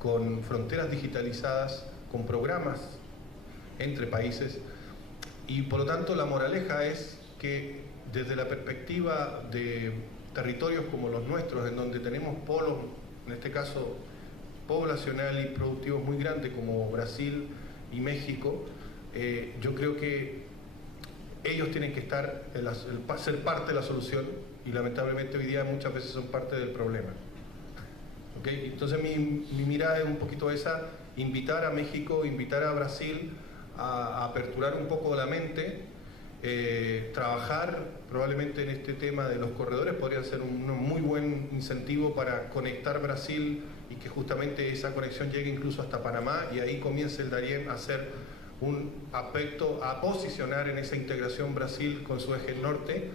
con fronteras digitalizadas, con programas entre países. Y por lo tanto la moraleja es que desde la perspectiva de territorios como los nuestros, en donde tenemos polos, en este caso poblacional y productivos muy grandes como Brasil y México, yo creo que ellos tienen que estar, ser parte de la solución, y lamentablemente hoy día muchas veces son parte del problema. ¿Okay? Entonces mi mirada es un poquito esa: invitar a México, invitar a Brasil a aperturar un poco la mente, trabajar probablemente en este tema de los corredores. Podría ser un muy buen incentivo para conectar Brasil, y que justamente esa conexión llegue incluso hasta Panamá, y ahí comience el Darién a hacer un aspecto, a posicionar en esa integración Brasil con su eje norte,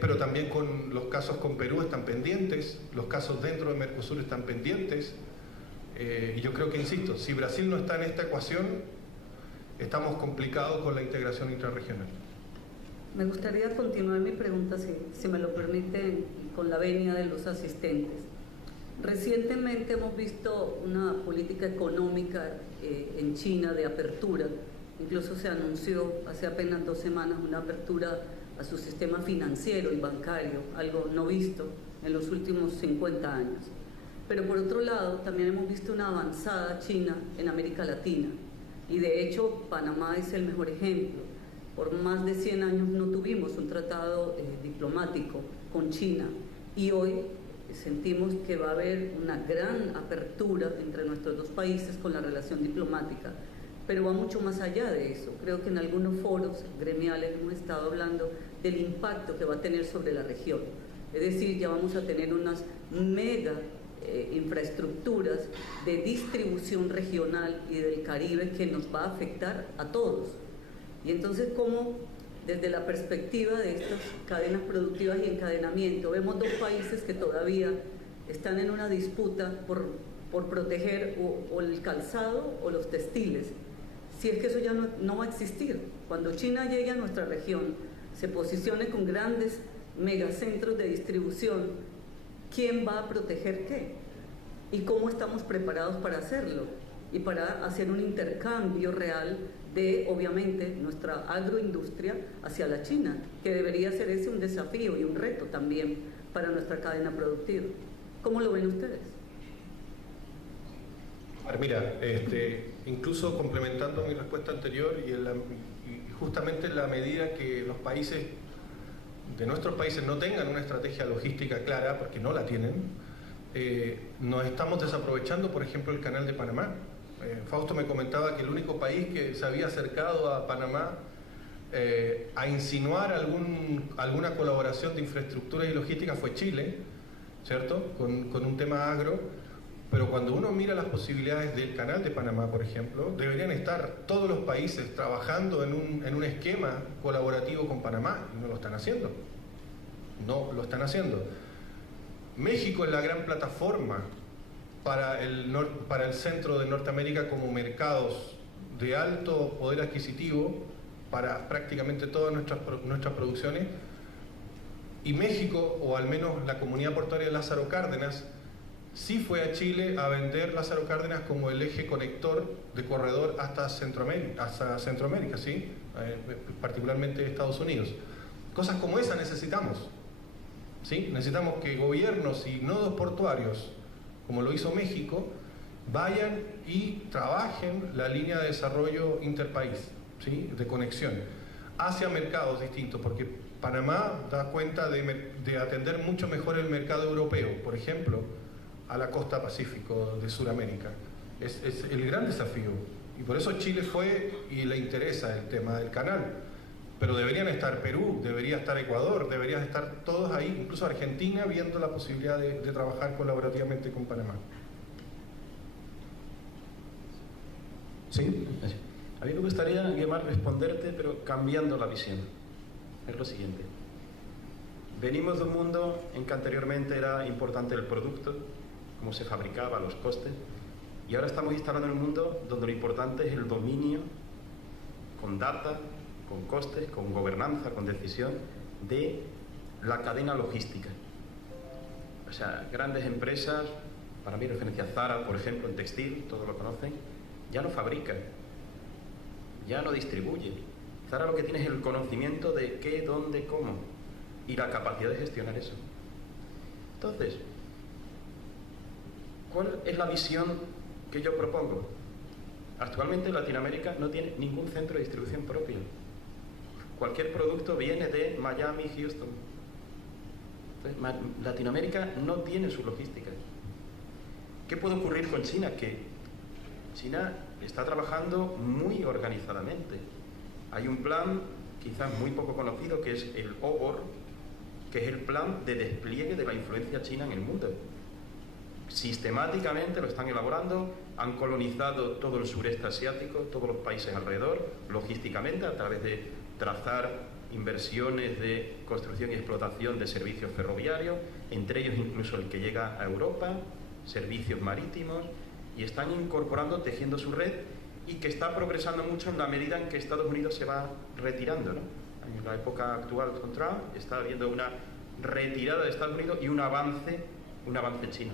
pero también con los casos con Perú están pendientes, los casos dentro de Mercosur están pendientes, y yo creo que, insisto, si Brasil no está en esta ecuación, estamos complicados con la integración intrarregional. Me gustaría continuar mi pregunta, si me lo permiten, con la venia de los asistentes. Recientemente hemos visto una política económica en China de apertura. Incluso se anunció hace apenas 2 semanas una apertura a su sistema financiero y bancario, algo no visto en los últimos 50 años. Pero por otro lado, también hemos visto una avanzada China en América Latina, y de hecho Panamá es el mejor ejemplo. Por más de 100 años no tuvimos un tratado diplomático con China, y hoy sentimos que va a haber una gran apertura entre nuestros dos países con la relación diplomática, pero va mucho más allá de eso. Creo que en algunos foros gremiales hemos estado hablando del impacto que va a tener sobre la región. Es decir, ya vamos a tener unas mega infraestructuras de distribución regional y del Caribe que nos va a afectar a todos. Y entonces, ¿cómo desde la perspectiva de estas cadenas productivas y encadenamiento vemos 2 países que todavía están en una disputa por proteger o el calzado o los textiles? Si es que eso ya no va a existir. Cuando China llegue a nuestra región, se posicione con grandes megacentros de distribución, ¿quién va a proteger qué? ¿Y cómo estamos preparados para hacerlo? y para hacer un intercambio real de, obviamente, nuestra agroindustria hacia la China, que debería ser ese un desafío y un reto también para nuestra cadena productiva. ¿Cómo lo ven ustedes? Mira, incluso complementando mi respuesta anterior y justamente en la medida que los países de nuestros países no tengan una estrategia logística clara, porque no la tienen, nos estamos desaprovechando, por ejemplo, el canal de Panamá. Fausto me comentaba que el único país que se había acercado a Panamá a insinuar alguna colaboración de infraestructura y logística fue Chile, ¿cierto? Con un tema agro. Pero cuando uno mira las posibilidades del canal de Panamá, por ejemplo, deberían estar todos los países trabajando en un esquema colaborativo con Panamá, y no lo están haciendo. No lo están haciendo. México es la gran plataforma para el centro de Norteamérica como mercados de alto poder adquisitivo para prácticamente todas nuestras producciones. Y México, o al menos la comunidad portuaria de Lázaro Cárdenas, sí fue a Chile a vender Lázaro Cárdenas como el eje conector de corredor hasta Centroamérica, ¿sí? Particularmente Estados Unidos. Cosas como esa necesitamos, ¿sí? Necesitamos que gobiernos y nodos portuarios, como lo hizo México, vayan y trabajen la línea de desarrollo interpaís, ¿sí? De conexión hacia mercados distintos, porque Panamá da cuenta de atender mucho mejor el mercado europeo, por ejemplo, a la costa pacífico de Sudamérica. Es el gran desafío, y por eso Chile fue y le interesa el tema del canal. Pero deberían estar Perú, debería estar Ecuador, deberían estar todos ahí, incluso Argentina, viendo la posibilidad de trabajar colaborativamente con Panamá. Sí, a mí me gustaría, Guiomar, responderte, pero cambiando la visión. Es lo siguiente. Venimos de un mundo en que anteriormente era importante el producto, cómo se fabricaba, los costes, y ahora estamos instalando en un mundo donde lo importante es el dominio, con data, con costes, con gobernanza, con decisión, de la cadena logística. O sea, grandes empresas, para mí referencia a Zara, por ejemplo, en textil, todos lo conocen, ya no fabrica, ya no distribuye. Zara lo que tiene es el conocimiento de qué, dónde, cómo, y la capacidad de gestionar eso. Entonces, ¿cuál es la visión que yo propongo? Actualmente Latinoamérica no tiene ningún centro de distribución propio. Cualquier producto viene de Miami, Houston. Entonces, Latinoamérica no tiene su logística. ¿Qué puede ocurrir con China? Que China está trabajando muy organizadamente. Hay un plan, quizás muy poco conocido, que es el OBOR, que es el plan de despliegue de la influencia china en el mundo. Sistemáticamente lo están elaborando, han colonizado todo el sureste asiático, todos los países alrededor, logísticamente, a través de trazar inversiones de construcción y explotación de servicios ferroviarios, entre ellos incluso el que llega a Europa, servicios marítimos, y están incorporando, tejiendo su red, y que está progresando mucho en la medida en que Estados Unidos se va retirando, ¿no? En la época actual con Trump está habiendo una retirada de Estados Unidos y un avance chino.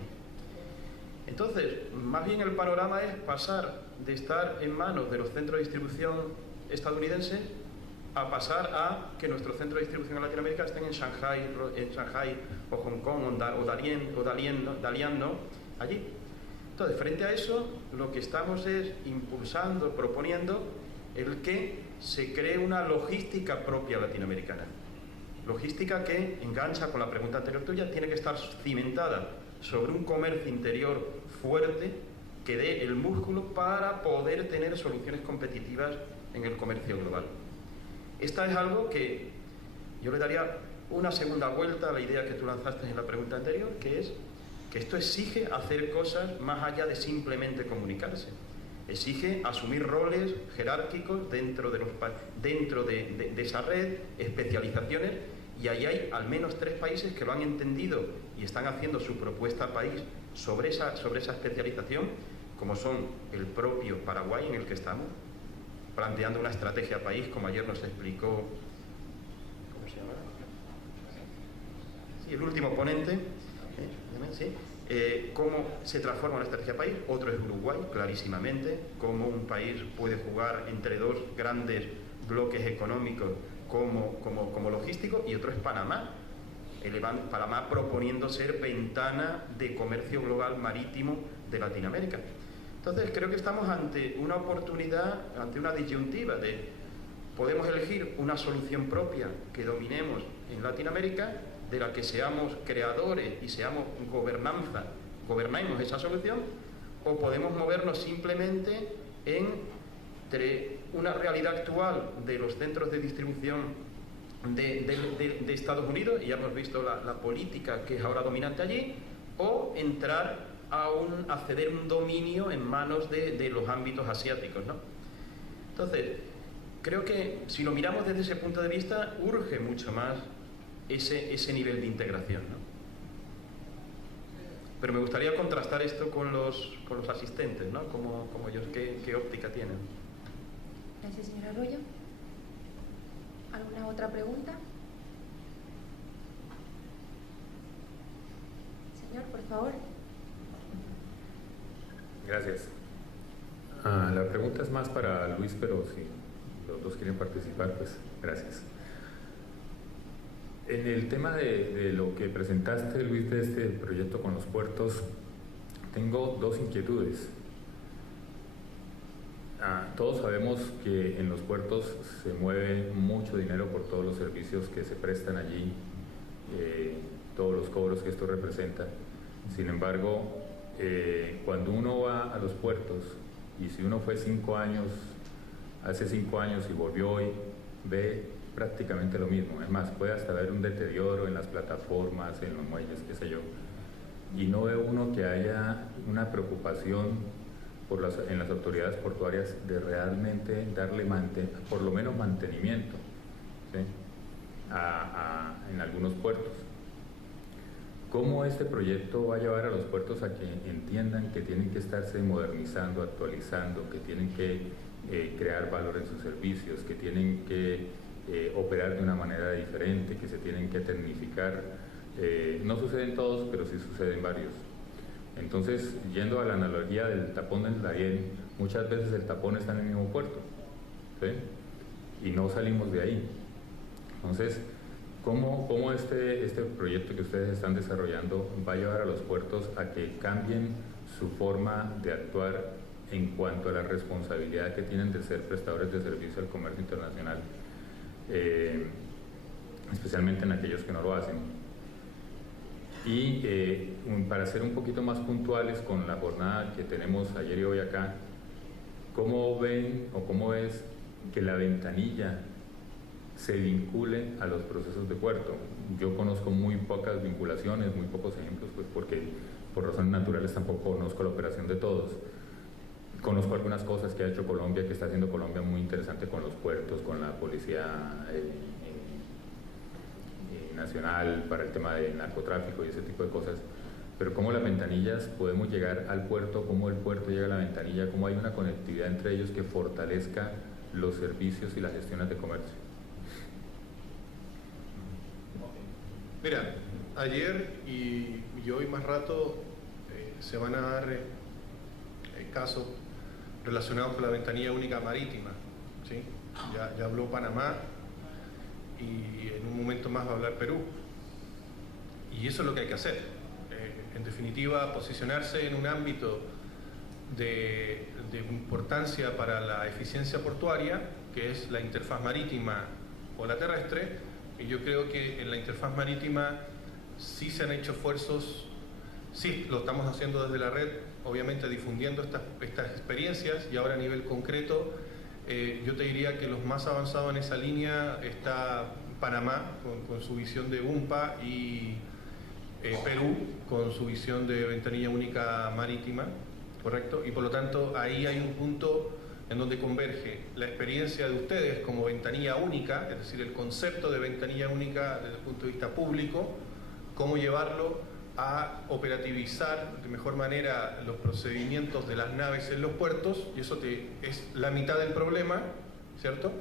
Entonces, más bien el panorama es pasar de estar en manos de los centros de distribución estadounidenses a pasar a que nuestros centros de distribución en Latinoamérica estén en Shanghai o Hong Kong o Dalian, ¿no? Allí. Entonces, frente a eso, lo que estamos es impulsando, proponiendo el que se cree una logística propia latinoamericana. Logística que engancha con la pregunta anterior tuya, tiene que estar cimentada sobre un comercio interior fuerte que dé el músculo para poder tener soluciones competitivas en el comercio global. Esta es algo que yo le daría una segunda vuelta a la idea que tú lanzaste en la pregunta anterior, que es que esto exige hacer cosas más allá de simplemente comunicarse. Exige asumir roles jerárquicos dentro de esa red, especializaciones, y ahí hay al menos 3 países que lo han entendido y están haciendo su propuesta país sobre esa especialización, como son el propio Paraguay, en el que estamos, planteando una estrategia país, como ayer nos explicó, ¿cómo se llama? Sí, el último ponente, ¿sí? cómo se transforma la estrategia país. Otro es Uruguay, clarísimamente, cómo un país puede jugar entre dos grandes bloques económicos como logístico, y otro es Panamá. Panamá proponiendo ser ventana de comercio global marítimo de Latinoamérica. Entonces creo que estamos ante una oportunidad, ante una disyuntiva de podemos elegir una solución propia que dominemos en Latinoamérica, de la que seamos creadores y seamos gobernemos esa solución, o podemos movernos simplemente entre una realidad actual de los centros de distribución de Estados Unidos, y ya hemos visto la política que es ahora dominante allí, o entrar a ceder un dominio en manos de los ámbitos asiáticos, ¿no? Entonces, creo que si lo miramos desde ese punto de vista, urge mucho más ese nivel de integración, ¿no? Pero me gustaría contrastar esto con los asistentes, ¿no? Como ellos, ¿qué óptica tienen? Gracias, señor Arroyo. ¿Alguna otra pregunta? Señor, por favor. Gracias. La pregunta es más para Luis, pero si los dos quieren participar, pues gracias. En el tema de lo que presentaste, Luis, de este proyecto con los puertos, tengo dos inquietudes. Todos sabemos que en los puertos se mueve mucho dinero por todos los servicios que se prestan allí, todos los cobros que esto representa. Sin embargo, cuando uno va a los puertos, y si uno fue hace 5 años y volvió hoy, ve prácticamente lo mismo. Es más, puede hasta haber un deterioro en las plataformas, en los muelles, qué sé yo. Y no ve uno que haya una preocupación en las autoridades portuarias de realmente darle por lo menos mantenimiento, ¿sí? En algunos puertos. ¿Cómo este proyecto va a llevar a los puertos a que entiendan que tienen que estarse modernizando, actualizando, que tienen que crear valor en sus servicios, que tienen que operar de una manera diferente, que se tienen que tecnificar? No sucede en todos, pero sí sucede en varios. Entonces, yendo a la analogía del tapón del Darién, muchas veces el tapón está en el mismo puerto, ¿sí? Y no salimos de ahí. Entonces, ¿cómo este proyecto que ustedes están desarrollando va a llevar a los puertos a que cambien su forma de actuar en cuanto a la responsabilidad que tienen de ser prestadores de servicio al comercio internacional, especialmente en aquellos que no lo hacen? Y para ser un poquito más puntuales con la jornada que tenemos ayer y hoy acá, ¿cómo ven o cómo ves que la ventanilla se vincule a los procesos de puerto? Yo conozco muy pocas vinculaciones, muy pocos ejemplos, pues porque por razones naturales tampoco conozco la operación de todos. Conozco algunas cosas que ha hecho Colombia, que está haciendo Colombia muy interesante con los puertos, con la policía nacional para el tema de narcotráfico y ese tipo de cosas. Pero cómo las ventanillas podemos llegar al puerto, cómo el puerto llega a la ventanilla, cómo hay una conectividad entre ellos que fortalezca los servicios y las gestiones de comercio. Mira, ayer y hoy más rato se van a dar casos relacionados con la ventanilla única marítima, ¿sí? Ya habló Panamá y en un momento más va a hablar Perú. Y eso es lo que hay que hacer. En definitiva, posicionarse en un ámbito de importancia para la eficiencia portuaria, que es la interfaz marítima o la terrestre. Y yo creo que en la interfaz marítima sí se han hecho esfuerzos, sí lo estamos haciendo desde la red, obviamente difundiendo estas experiencias, y ahora a nivel concreto, yo te diría que los más avanzados en esa línea está Panamá con su visión de UMPA y Perú con su visión de ventanilla única marítima, ¿correcto? Y por lo tanto ahí hay un punto en donde converge la experiencia de ustedes como ventanilla única, es decir, el concepto de ventanilla única desde el punto de vista público, cómo llevarlo a operativizar de mejor manera los procedimientos de las naves en los puertos, y eso es la mitad del problema, ¿cierto?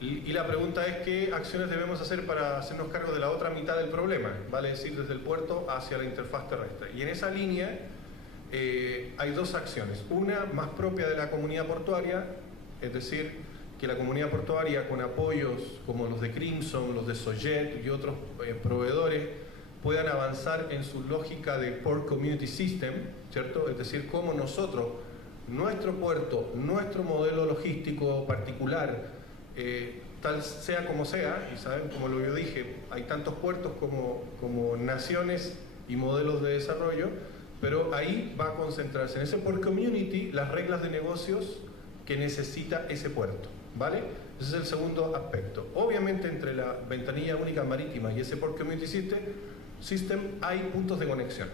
Y la pregunta es qué acciones debemos hacer para hacernos cargo de la otra mitad del problema, vale decir, desde el puerto hacia la interfaz terrestre. Y en esa línea hay dos acciones. Una más propia de la comunidad portuaria, es decir, que la comunidad portuaria con apoyos como los de Crimson, los de Sojet y otros proveedores puedan avanzar en su lógica de Port Community System, ¿cierto? Es decir, cómo nosotros, nuestro puerto, nuestro modelo logístico particular, tal sea como sea, y saben, como lo yo dije, hay tantos puertos como naciones y modelos de desarrollo, pero ahí va a concentrarse en ese Port Community las reglas de negocios que necesita ese puerto, ¿vale? Ese es el segundo aspecto. Obviamente entre la ventanilla única marítima y ese Port Community System hay puntos de conexión.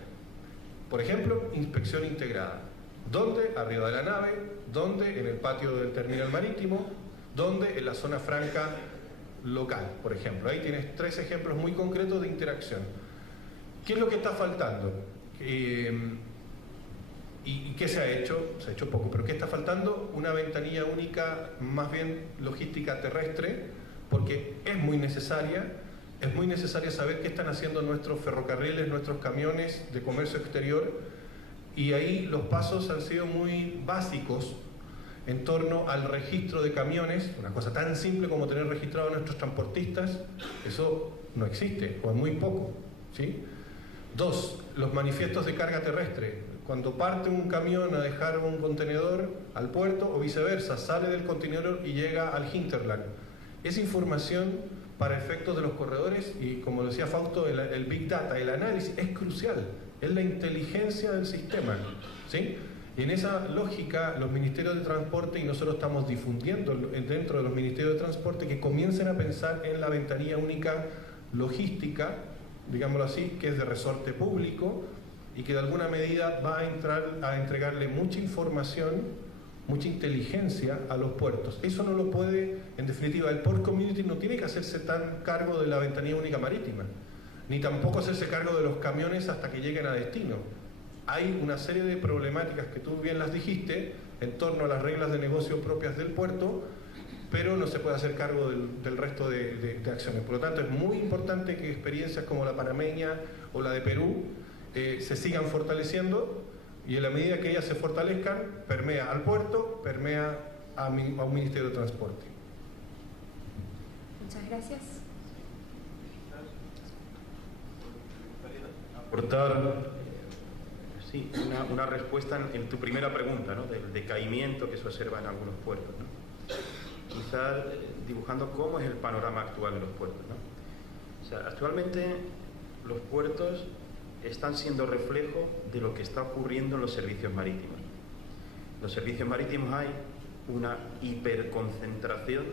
Por ejemplo, inspección integrada. ¿Dónde? Arriba de la nave. ¿Dónde? En el patio del terminal marítimo. ¿Dónde? En la zona franca local, por ejemplo. Ahí tienes 3 ejemplos muy concretos de interacción. ¿Qué es lo que está faltando? ¿Y qué se ha hecho? Se ha hecho poco, pero ¿qué está faltando? Una ventanilla única, más bien logística terrestre, porque es muy necesaria saber qué están haciendo nuestros ferrocarriles, nuestros camiones de comercio exterior, y ahí los pasos han sido muy básicos en torno al registro de camiones, una cosa tan simple como tener registrados a nuestros transportistas, eso no existe, o es muy poco, ¿sí? 2, los manifiestos de carga terrestre. Cuando parte un camión a dejar un contenedor al puerto o viceversa, sale del contenedor y llega al hinterland. Esa información para efectos de los corredores, y como decía Fausto, el Big Data, el análisis es crucial, es la inteligencia del sistema, ¿sí? Y en esa lógica los ministerios de transporte, y nosotros estamos difundiendo dentro de los ministerios de transporte, que comiencen a pensar en la ventanilla única logística, digámoslo así, que es de resorte público y que de alguna medida va a entrar a entregarle mucha información, mucha inteligencia a los puertos. Eso no lo puede, en definitiva, el Port Community no tiene que hacerse tan cargo de la ventanilla única marítima, ni tampoco hacerse cargo de los camiones hasta que lleguen a destino. Hay una serie de problemáticas que tú bien las dijiste en torno a las reglas de negocio propias del puerto, pero no se puede hacer cargo del resto de acciones. Por lo tanto, es muy importante que experiencias como la panameña o la de Perú se sigan fortaleciendo, y en la medida que ellas se fortalezcan, permea al puerto, permea a un Ministerio de Transporte. Muchas gracias. Aportar sí, una respuesta en tu primera pregunta, ¿no? Del decaimiento que se observa en algunos puertos, ¿no? Quizás dibujando cómo es el panorama actual de los puertos, ¿no? O sea, actualmente los puertos están siendo reflejo de lo que está ocurriendo en los servicios marítimos. En los servicios marítimos hay una hiperconcentración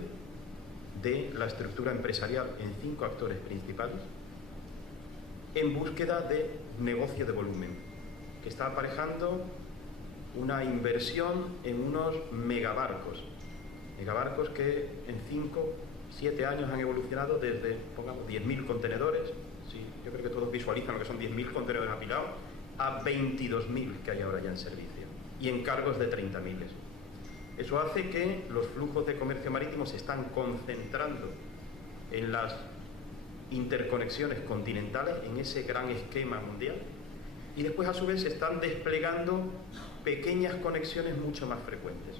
de la estructura empresarial en 5 actores principales en búsqueda de negocio de volumen, que está aparejando una inversión en unos megabarcos que en 5-7 años han evolucionado desde, pongamos, 10.000 contenedores, sí, yo creo que todos visualizan lo que son 10.000 contenedores apilados, a 22.000 que hay ahora ya en servicio, y encargos de 30.000. Eso hace que los flujos de comercio marítimo se están concentrando en las interconexiones continentales, en ese gran esquema mundial, y después a su vez se están desplegando pequeñas conexiones mucho más frecuentes.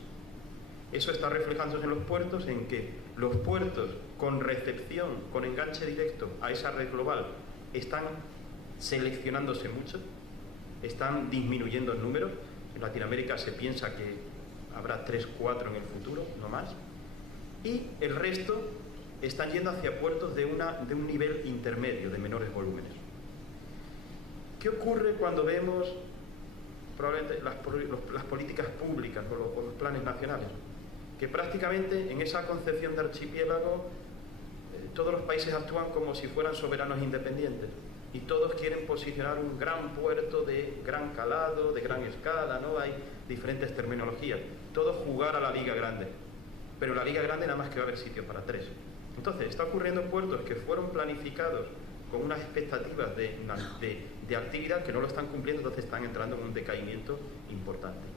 Eso está reflejándose en los puertos, en que los puertos con recepción, con enganche directo a esa red global, están seleccionándose mucho, están disminuyendo el número. En Latinoamérica se piensa que habrá 3-4 en el futuro, no más, y el resto están yendo hacia puertos de un nivel intermedio, de menores volúmenes. ¿Qué ocurre cuando vemos probablemente las políticas públicas o los planes nacionales? Que prácticamente en esa concepción de archipiélago todos los países actúan como si fueran soberanos independientes, y todos quieren posicionar un gran puerto de gran calado, de gran escala, ¿no? Hay diferentes terminologías, todos jugar a la liga grande, pero en la liga grande nada más que va a haber sitio para 3. Entonces está ocurriendo en puertos que fueron planificados con unas expectativas de actividad que no lo están cumpliendo, entonces están entrando en un decaimiento importante.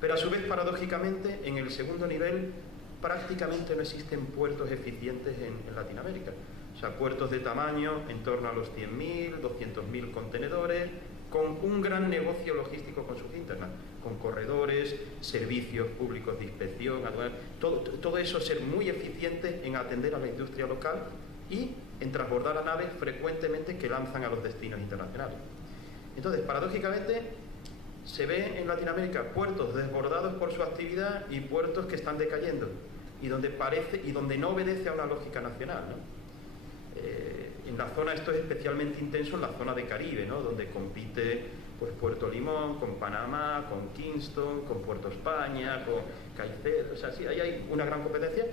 Pero a su vez, paradójicamente, en el segundo nivel prácticamente no existen puertos eficientes en Latinoamérica. O sea, puertos de tamaño en torno a los 100.000, 200.000 contenedores, con un gran negocio logístico con sus internas, con corredores, servicios públicos de inspección, aduanas, todo eso ser muy eficiente en atender a la industria local y en transbordar a naves frecuentemente que lanzan a los destinos internacionales. Entonces, paradójicamente, se ve en Latinoamérica puertos desbordados por su actividad y puertos que están decayendo y donde no obedece a una lógica nacional, ¿no? En la zona, esto es especialmente intenso en la zona de Caribe, ¿no? Donde compite pues, Puerto Limón con Panamá, con Kingston, con Puerto España, con Caicedo. O sea, sí, ahí hay una gran competencia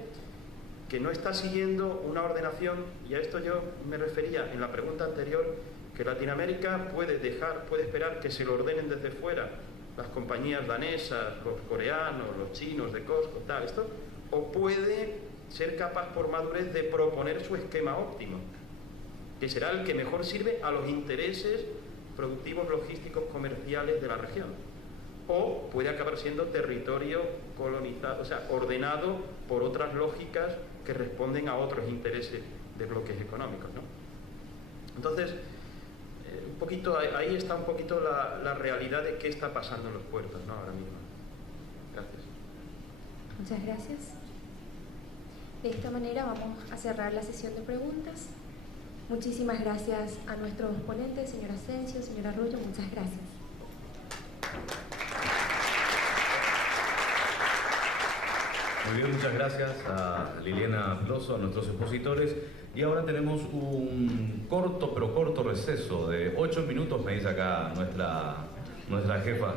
que no está siguiendo una ordenación, y a esto yo me refería en la pregunta anterior, que Latinoamérica puede esperar que se lo ordenen desde fuera las compañías danesas, los coreanos, los chinos de Costco, tal, esto, o puede ser capaz por madurez de proponer su esquema óptimo, que será el que mejor sirve a los intereses productivos, logísticos, comerciales de la región. O puede acabar siendo territorio colonizado, o sea, ordenado por otras lógicas que responden a otros intereses de bloques económicos, ¿no? Entonces, un poquito, ahí está un poquito la realidad de qué está pasando en los puertos, ¿no? Ahora mismo. Gracias. Muchas gracias. De esta manera vamos a cerrar la sesión de preguntas. Muchísimas gracias a nuestros ponentes, señor Asensio, señor Arroyo, muchas gracias. Muy bien, muchas gracias a Liliana Piloso, a nuestros expositores. Y ahora tenemos un corto receso de 8 minutos, me dice acá nuestra jefa.